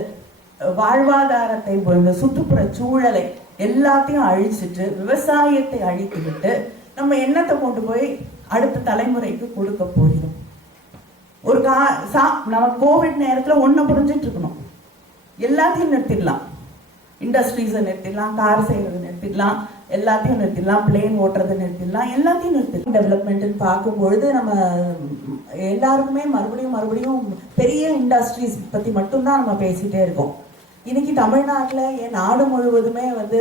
வாழ்வாதாரத்தை, சுற்றுப்புற சூழலை எல்லாத்தையும் அழிச்சிட்டு விவசாயத்தை அழித்து விட்டு நம்ம என்னத்தை கொண்டு போய் அடுத்த தலைமுறைக்கு கொடுக்க போகிறோம்? ஒரு நம்ம கோவிட் நேரத்தில் ஒன்றை புரிஞ்சிட்டு இருக்கணும், எல்லாத்தையும் நிறுத்திடலாம், இண்டஸ்ட்ரீஸை நிறுத்திடலாம், கார் செய்யறது நிறுத்திடலாம், எல்லாத்தையும் நிறுத்திடலாம், பிளேன் ஓட்டுறதை நிறுத்திடலாம், எல்லாத்தையும் நிறுத்திடலாம். டெவலப்மெண்ட்னு பார்க்கும்பொழுது நம்ம எல்லாருக்குமே மறுபடியும் பெரிய இண்டஸ்ட்ரீஸ் பற்றி மட்டும்தான் நம்ம பேசிகிட்டே இருக்கோம். இன்னைக்கு தமிழ்நாட்டில் என் நாடு முழுவதுமே வந்து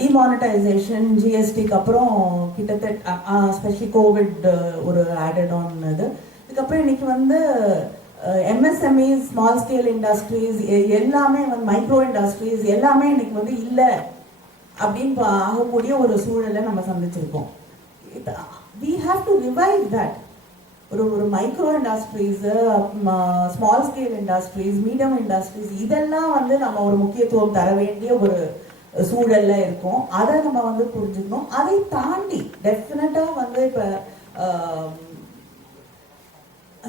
டிமானிட்டைசேஷன், ஜிஎஸ்டிக்கு அப்புறம் கிட்டத்தட்ட ஸ்பெஷலி கோவிட் ஒரு ஆடட் ஆன் இது, இதுக்கப்புறம் இன்னைக்கு வந்து எம்எஸ்எம்இ, ஸ்மால் ஸ்கேல் இண்டஸ்ட்ரீஸ் எல்லாமே வந்து மைக்ரோ இண்டஸ்ட்ரீஸ் எல்லாமே இன்னைக்கு வந்து இல்லை அப்படின்னு ஆகக்கூடிய ஒரு சூழலை நம்ம சந்திச்சிருக்கோம். we have to revive that. ஒரு micro industries, small scale industries, medium industries இதெல்லாம் வந்து நம்ம ஒரு முக்கியத்துவம் தர வேண்டிய ஒரு சூழல்ல இருக்கும். அதை நம்ம வந்து புரிஞ்சுக்கணும். அதை தாண்டி டெஃபினட்டா வந்து இப்போ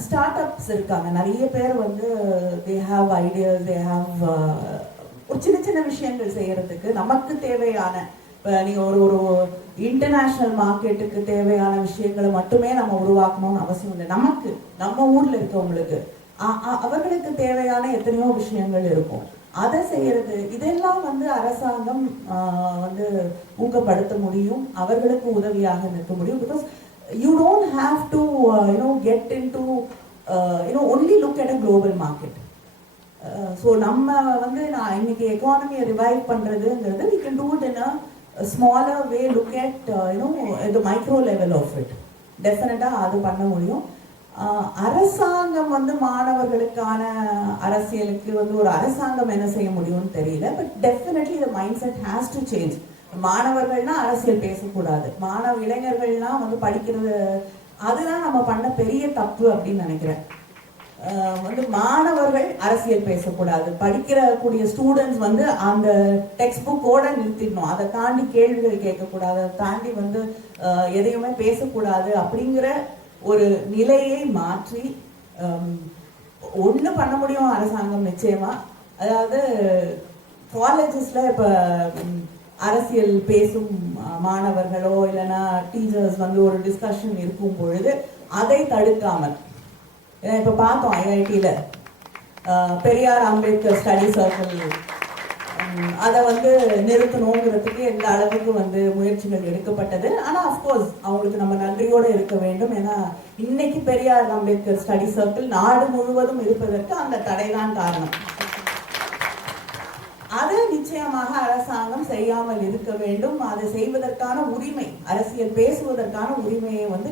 ஸ்டார்ட் அப்ஸ் இருக்காங்க, நிறைய பேர் வந்து they have ideas, they have ஒரு சின்ன சின்ன விஷயங்கள் செய்யறதுக்கு நமக்கு தேவையான இப்போ நீங்கள் ஒரு இன்டர்நேஷ்னல் மார்க்கெட்டுக்கு தேவையான விஷயங்களை மட்டுமே நம்ம உருவாக்கணும்னு அவசியம் இல்லை. நமக்கு நம்ம ஊரில் இருக்கவங்களுக்கு அவர்களுக்கு தேவையான எத்தனையோ விஷயங்கள் இருக்கும். அதை செய்யறது இதெல்லாம் வந்து அரசாங்கம் வந்து ஊக்கப்படுத்த முடியும், அவர்களுக்கு உதவியாக நிற்க முடியும். Because you don't have to get in to only look at a global market. So நம்ம வந்து நான் இன்னைக்கு எக்கானமியை ரிவைவ் பண்ணுறதுங்கிறது we can do it in a smaller way, look at the micro level of it. டெஃபினட்டாக அது பண்ண முடியும். அரசாங்கம் வந்து மாணவர்களுக்கான அரசியலுக்கு வந்து ஒரு அரசாங்கம் என்ன செய்ய முடியும்னு தெரியல. பட் டெஃபினெட்லி இந்த mind set has to change. மாணவர்கள்னா அரசியல் பேசக்கூடாது, இளைஞர்கள்லாம் வந்து படிக்கிறது, அதுதான் நம்ம பண்ண பெரிய தப்பு அப்படின்னு நினைக்கிறேன். வந்து மாணவர்கள் அரசியல் பேசக்கூடாது, படிக்கக்கூடிய ஸ்டூடெண்ட்ஸ் வந்து அந்த டெக்ஸ்ட் புக்கோட நிறுத்திடணும், அதை தாண்டி கேள்விகள் கேட்கக்கூடாது, அதை தாண்டி வந்து எதையுமே பேசக்கூடாது அப்படிங்கிற ஒரு நிலையை மாற்றி ஒன்று பண்ண முடியும் அரசாங்கம் நிச்சயமா. அதாவது காலேஜஸ்ல இப்போ அரசியல் பேசும் மாணவர்களோ இல்லைன்னா டீச்சர்ஸ் வந்து ஒரு டிஸ்கஷன் இருக்கும் பொழுது அதை தடுக்காமல், இப்போ பார்த்தோம் ஐஐடியில் பெரியார் அம்பேத்கர் ஸ்டடி சர்க்கிள், அதை வந்து நிறுத்தணுங்கிறதுக்கு எந்த அளவுக்கு வந்து முயற்சிகள் எடுக்கப்பட்டது. ஆனால் அஃப்கோர்ஸ் அவங்களுக்கு நம்ம நன்றியோடு இருக்க வேண்டும். ஏன்னா இன்னைக்கு பெரியார் அம்பேத்கர் ஸ்டடி சர்க்கிள் நாடு முழுவதும் இருப்பதற்கு அந்த தடைதான் காரணம். அதை நிச்சயமாக அரசாங்கம் செய்யாமல் இருக்க வேண்டும். அதை செய்வதற்கான உரிமை, அரசியல் பேசுவதற்கான உரிமையை வந்து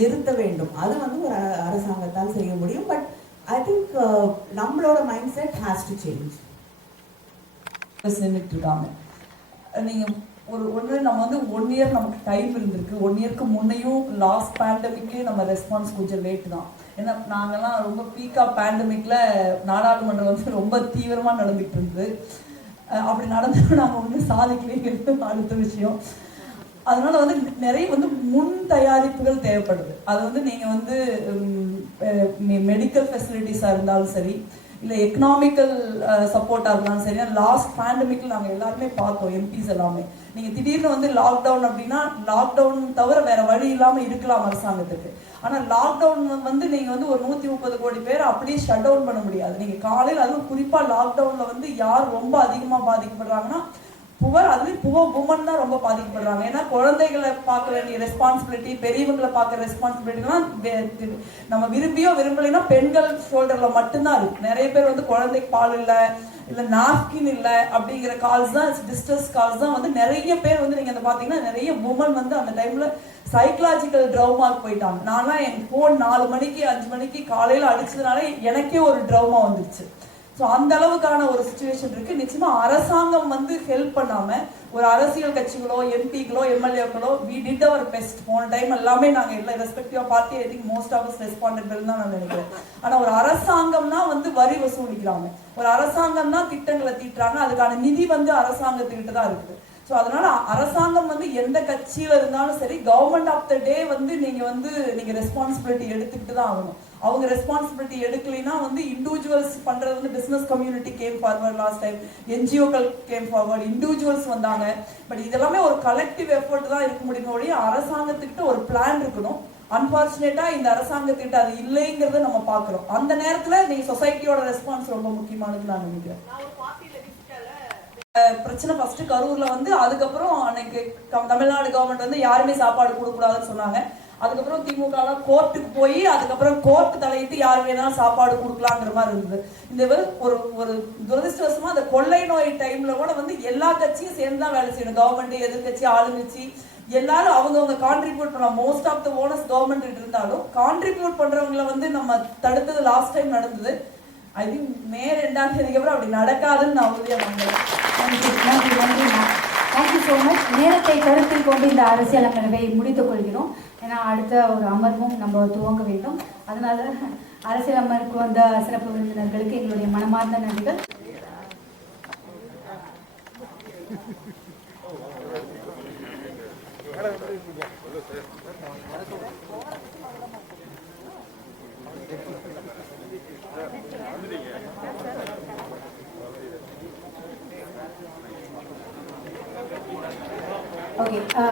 நிறுத்த வேண்டும். அது வந்து ஒரு அரசாங்கத்தால் செய்ய முடியும். பட் ஐ திங்க் நம்மளோட mind set has to change. நின்றுட்டு இருக்காங்க. நீங்கள் ஒன்று நம்ம வந்து 1 இயர் நமக்கு டைம் இருந்திருக்கு. 1 இயருக்கு முன்னையும் லாஸ்ட் பேண்டமிக்கே நம்ம ரெஸ்பான்ஸ் கொஞ்சம் லேட்டு தான். ஏன்னா நாங்கள்லாம் ரொம்ப பீக்காக பேண்டமிக்கில் நாடாளுமன்றம் வந்து ரொம்ப தீவிரமாக நடந்துகிட்டு இருந்தது. அப்படி நடந்தாலும் நாங்கள் ஒன்றும் சாதிக்கலைங்கிறது அடுத்த விஷயம். அதனால வந்து நிறைய வந்து முன் தயாரிப்புகள் தேவைப்படுது. அது வந்து நீங்கள் வந்து மெடிக்கல் ஃபெசிலிட்டிஸாக இருந்தாலும் சரி, இல்லை எக்கனாமிக்கல் சப்போர்ட்டாக இருந்தாலும் சரி. லாஸ்ட் பேண்டமிக்கில் நாங்கள் எல்லாருமே பார்த்தோம், எம்பிஸ் எல்லாமே. நீங்கள் திடீர்னு வந்து லாக்டவுன் அப்படின்னா லாக்டவுன் தவிர வேறு வழி இல்லாமல் இருக்கலாம் அரசாங்கத்துக்கு. ஆனால் லாக்டவுன் வந்து நீங்கள் வந்து ஒரு 130 கோடி பேர் அப்படியே ஷட் டவுன் பண்ண முடியாது. நீங்கள் காலையில், அதுவும் குறிப்பாக லாக்டவுனில் வந்து யார் ரொம்ப அதிகமாக பாதிக்கப்படுறாங்கன்னா அதுலேயும் புவர் உமன் தான் ரொம்ப பாதிக்கப்படுறாங்க. ஏன்னா குழந்தைகளை பார்க்க வேண்டிய ரெஸ்பான்சிபிலிட்டி, பெரியவங்களை பார்க்குற ரெஸ்பான்சிபிலிட்டிலாம் நம்ம விரும்பியோ விரும்பலைன்னா பெண்கள் ஷோல்டரில் மட்டும்தான் இருக்கு. நிறைய பேர் வந்து குழந்தைக்கு பால் இல்லை நாப்கின் இல்லை அப்படிங்கிற கால்ஸ் தான், டிஸ்ட்ரெஸ் கால்ஸ் தான் வந்து நிறைய பேர் வந்து நீங்கள் பார்த்தீங்கன்னா நிறைய உமன் வந்து அந்த டைமில் சைக்கலாஜிக்கல் ட்ரௌமாக்கு போயிட்டாங்க. நான்லாம் என் ஃபோன் 4 மணிக்கு 5 மணிக்கு காலையில் அடிச்சதுனால எனக்கே ஒரு ட்ரௌமா வந்துருச்சு. ஸோ அந்த அளவுக்கான ஒரு சுச்சுவேஷன் இருக்கு. நிச்சயமா அரசாங்கம் வந்து ஹெல்ப் பண்ணாம ஒரு அரசியல் கட்சிகளோ எம்பிகளோ எம்எல்ஏக்களோ வி டிட் அவர் பெஸ்ட். போன டைம் எல்லாமே நாங்கள் எல்லாம் ரெஸ்பெக்டிவா party I think most of us responded தான் நான் நினைக்கிறேன். ஆனால் ஒரு அரசாங்கம் தான் வந்து வரி வசூலிக்கிறாங்க, ஒரு அரசாங்கம் தான் திட்டங்களை தீட்டுறாங்க, அதுக்கான நிதி வந்து அரசாங்கத்துக்கிட்ட தான் இருக்குது. ஸோ அதனால அரசாங்கம் வந்து எந்த கட்சியில இருந்தாலும் சரி, கவர்மெண்ட் ஆஃப் த டே வந்து நீங்க ரெஸ்பான்சிபிலிட்டி எடுத்துக்கிட்டு தான் ஆகணும். அவங்க ரெஸ்பான்சிபிலிட்டி எடுக்கலைன்னா வந்து இண்டிவிஜுவல்ஸ் பண்றது வந்து business community came forward, last time என்ஜிஓக்கள் கேம் ஃபார்வர்ட், இண்டிவிஜுவல்ஸ் வந்தாங்க. பட் இதெல்லாமே ஒரு கலெக்டிவ் எஃபர்ட் தான் இருக்க முடியுமே ஒழிய அரசாங்கத்துக்கிட்ட ஒரு பிளான் இருக்கணும். அன்பார்ச்சுனேட்டா இந்த அரசாங்கத்திட்ட அது இல்லைங்கிறத நம்ம பாக்குறோம். அந்த நேரத்துல நீங்க சொசைட்டியோட ரெஸ்பான்ஸ் ரொம்ப முக்கியமானது நான் நினைக்கிறேன். பிரச்சனை ஃபர்ஸ்ட் கரூர்ல வந்து, அதுக்கப்புறம் அன்னைக்கு தமிழ்நாடு கவர்மெண்ட் வந்து யாருமே சாப்பாடு கொடுக்கூடாதுன்னு சொன்னாங்க. அதுக்கப்புறம் திமுக கோர்ட்டுக்கு போய் அதுக்கப்புறம் கோர்ட் தலையிட்டு யார் வேணாலும் சாப்பாடு கொடுக்கலாங்கிற மாதிரி இருந்தது. இந்த ஒரு துரதிருஷ்டவசமா அந்த கொள்ளை நோய் டைம்ல கூட வந்து எல்லா கட்சியும் சேர்ந்து தான் வேலை செய்யணும். கவர்மெண்ட், எதிர்கட்சி, ஆளுங்கட்சி எல்லாரும் அவங்கவுங்க கான்ட்ரிபியூட் பண்ணலாம். Most of the owners government இருந்தாலும் கான்ட்ரிபியூட் பண்றவங்களை வந்து நம்ம தடுத்தது லாஸ்ட் டைம் நடந்தது. ஐ திங்க் மே 2ஆம் தேதிக்கு அப்புறம் அப்படி நடக்காதுன்னு நான் உறுதியா நம்புறேன். Thank you so much. நேரத்தை கருத்தில் கொண்டு இந்த அரசியல் அமர்வை முடித்துக் கொள்கிறோம். ஏன்னா அடுத்த ஒரு அமர்வும் நம்ம துவங்க வேண்டும். அதனால அரசியல் அமர்வுக்கு வந்த சிறப்பு விருந்தினர்களுக்கு எங்களுடைய மனமார்ந்த நன்றிகள். ஓகே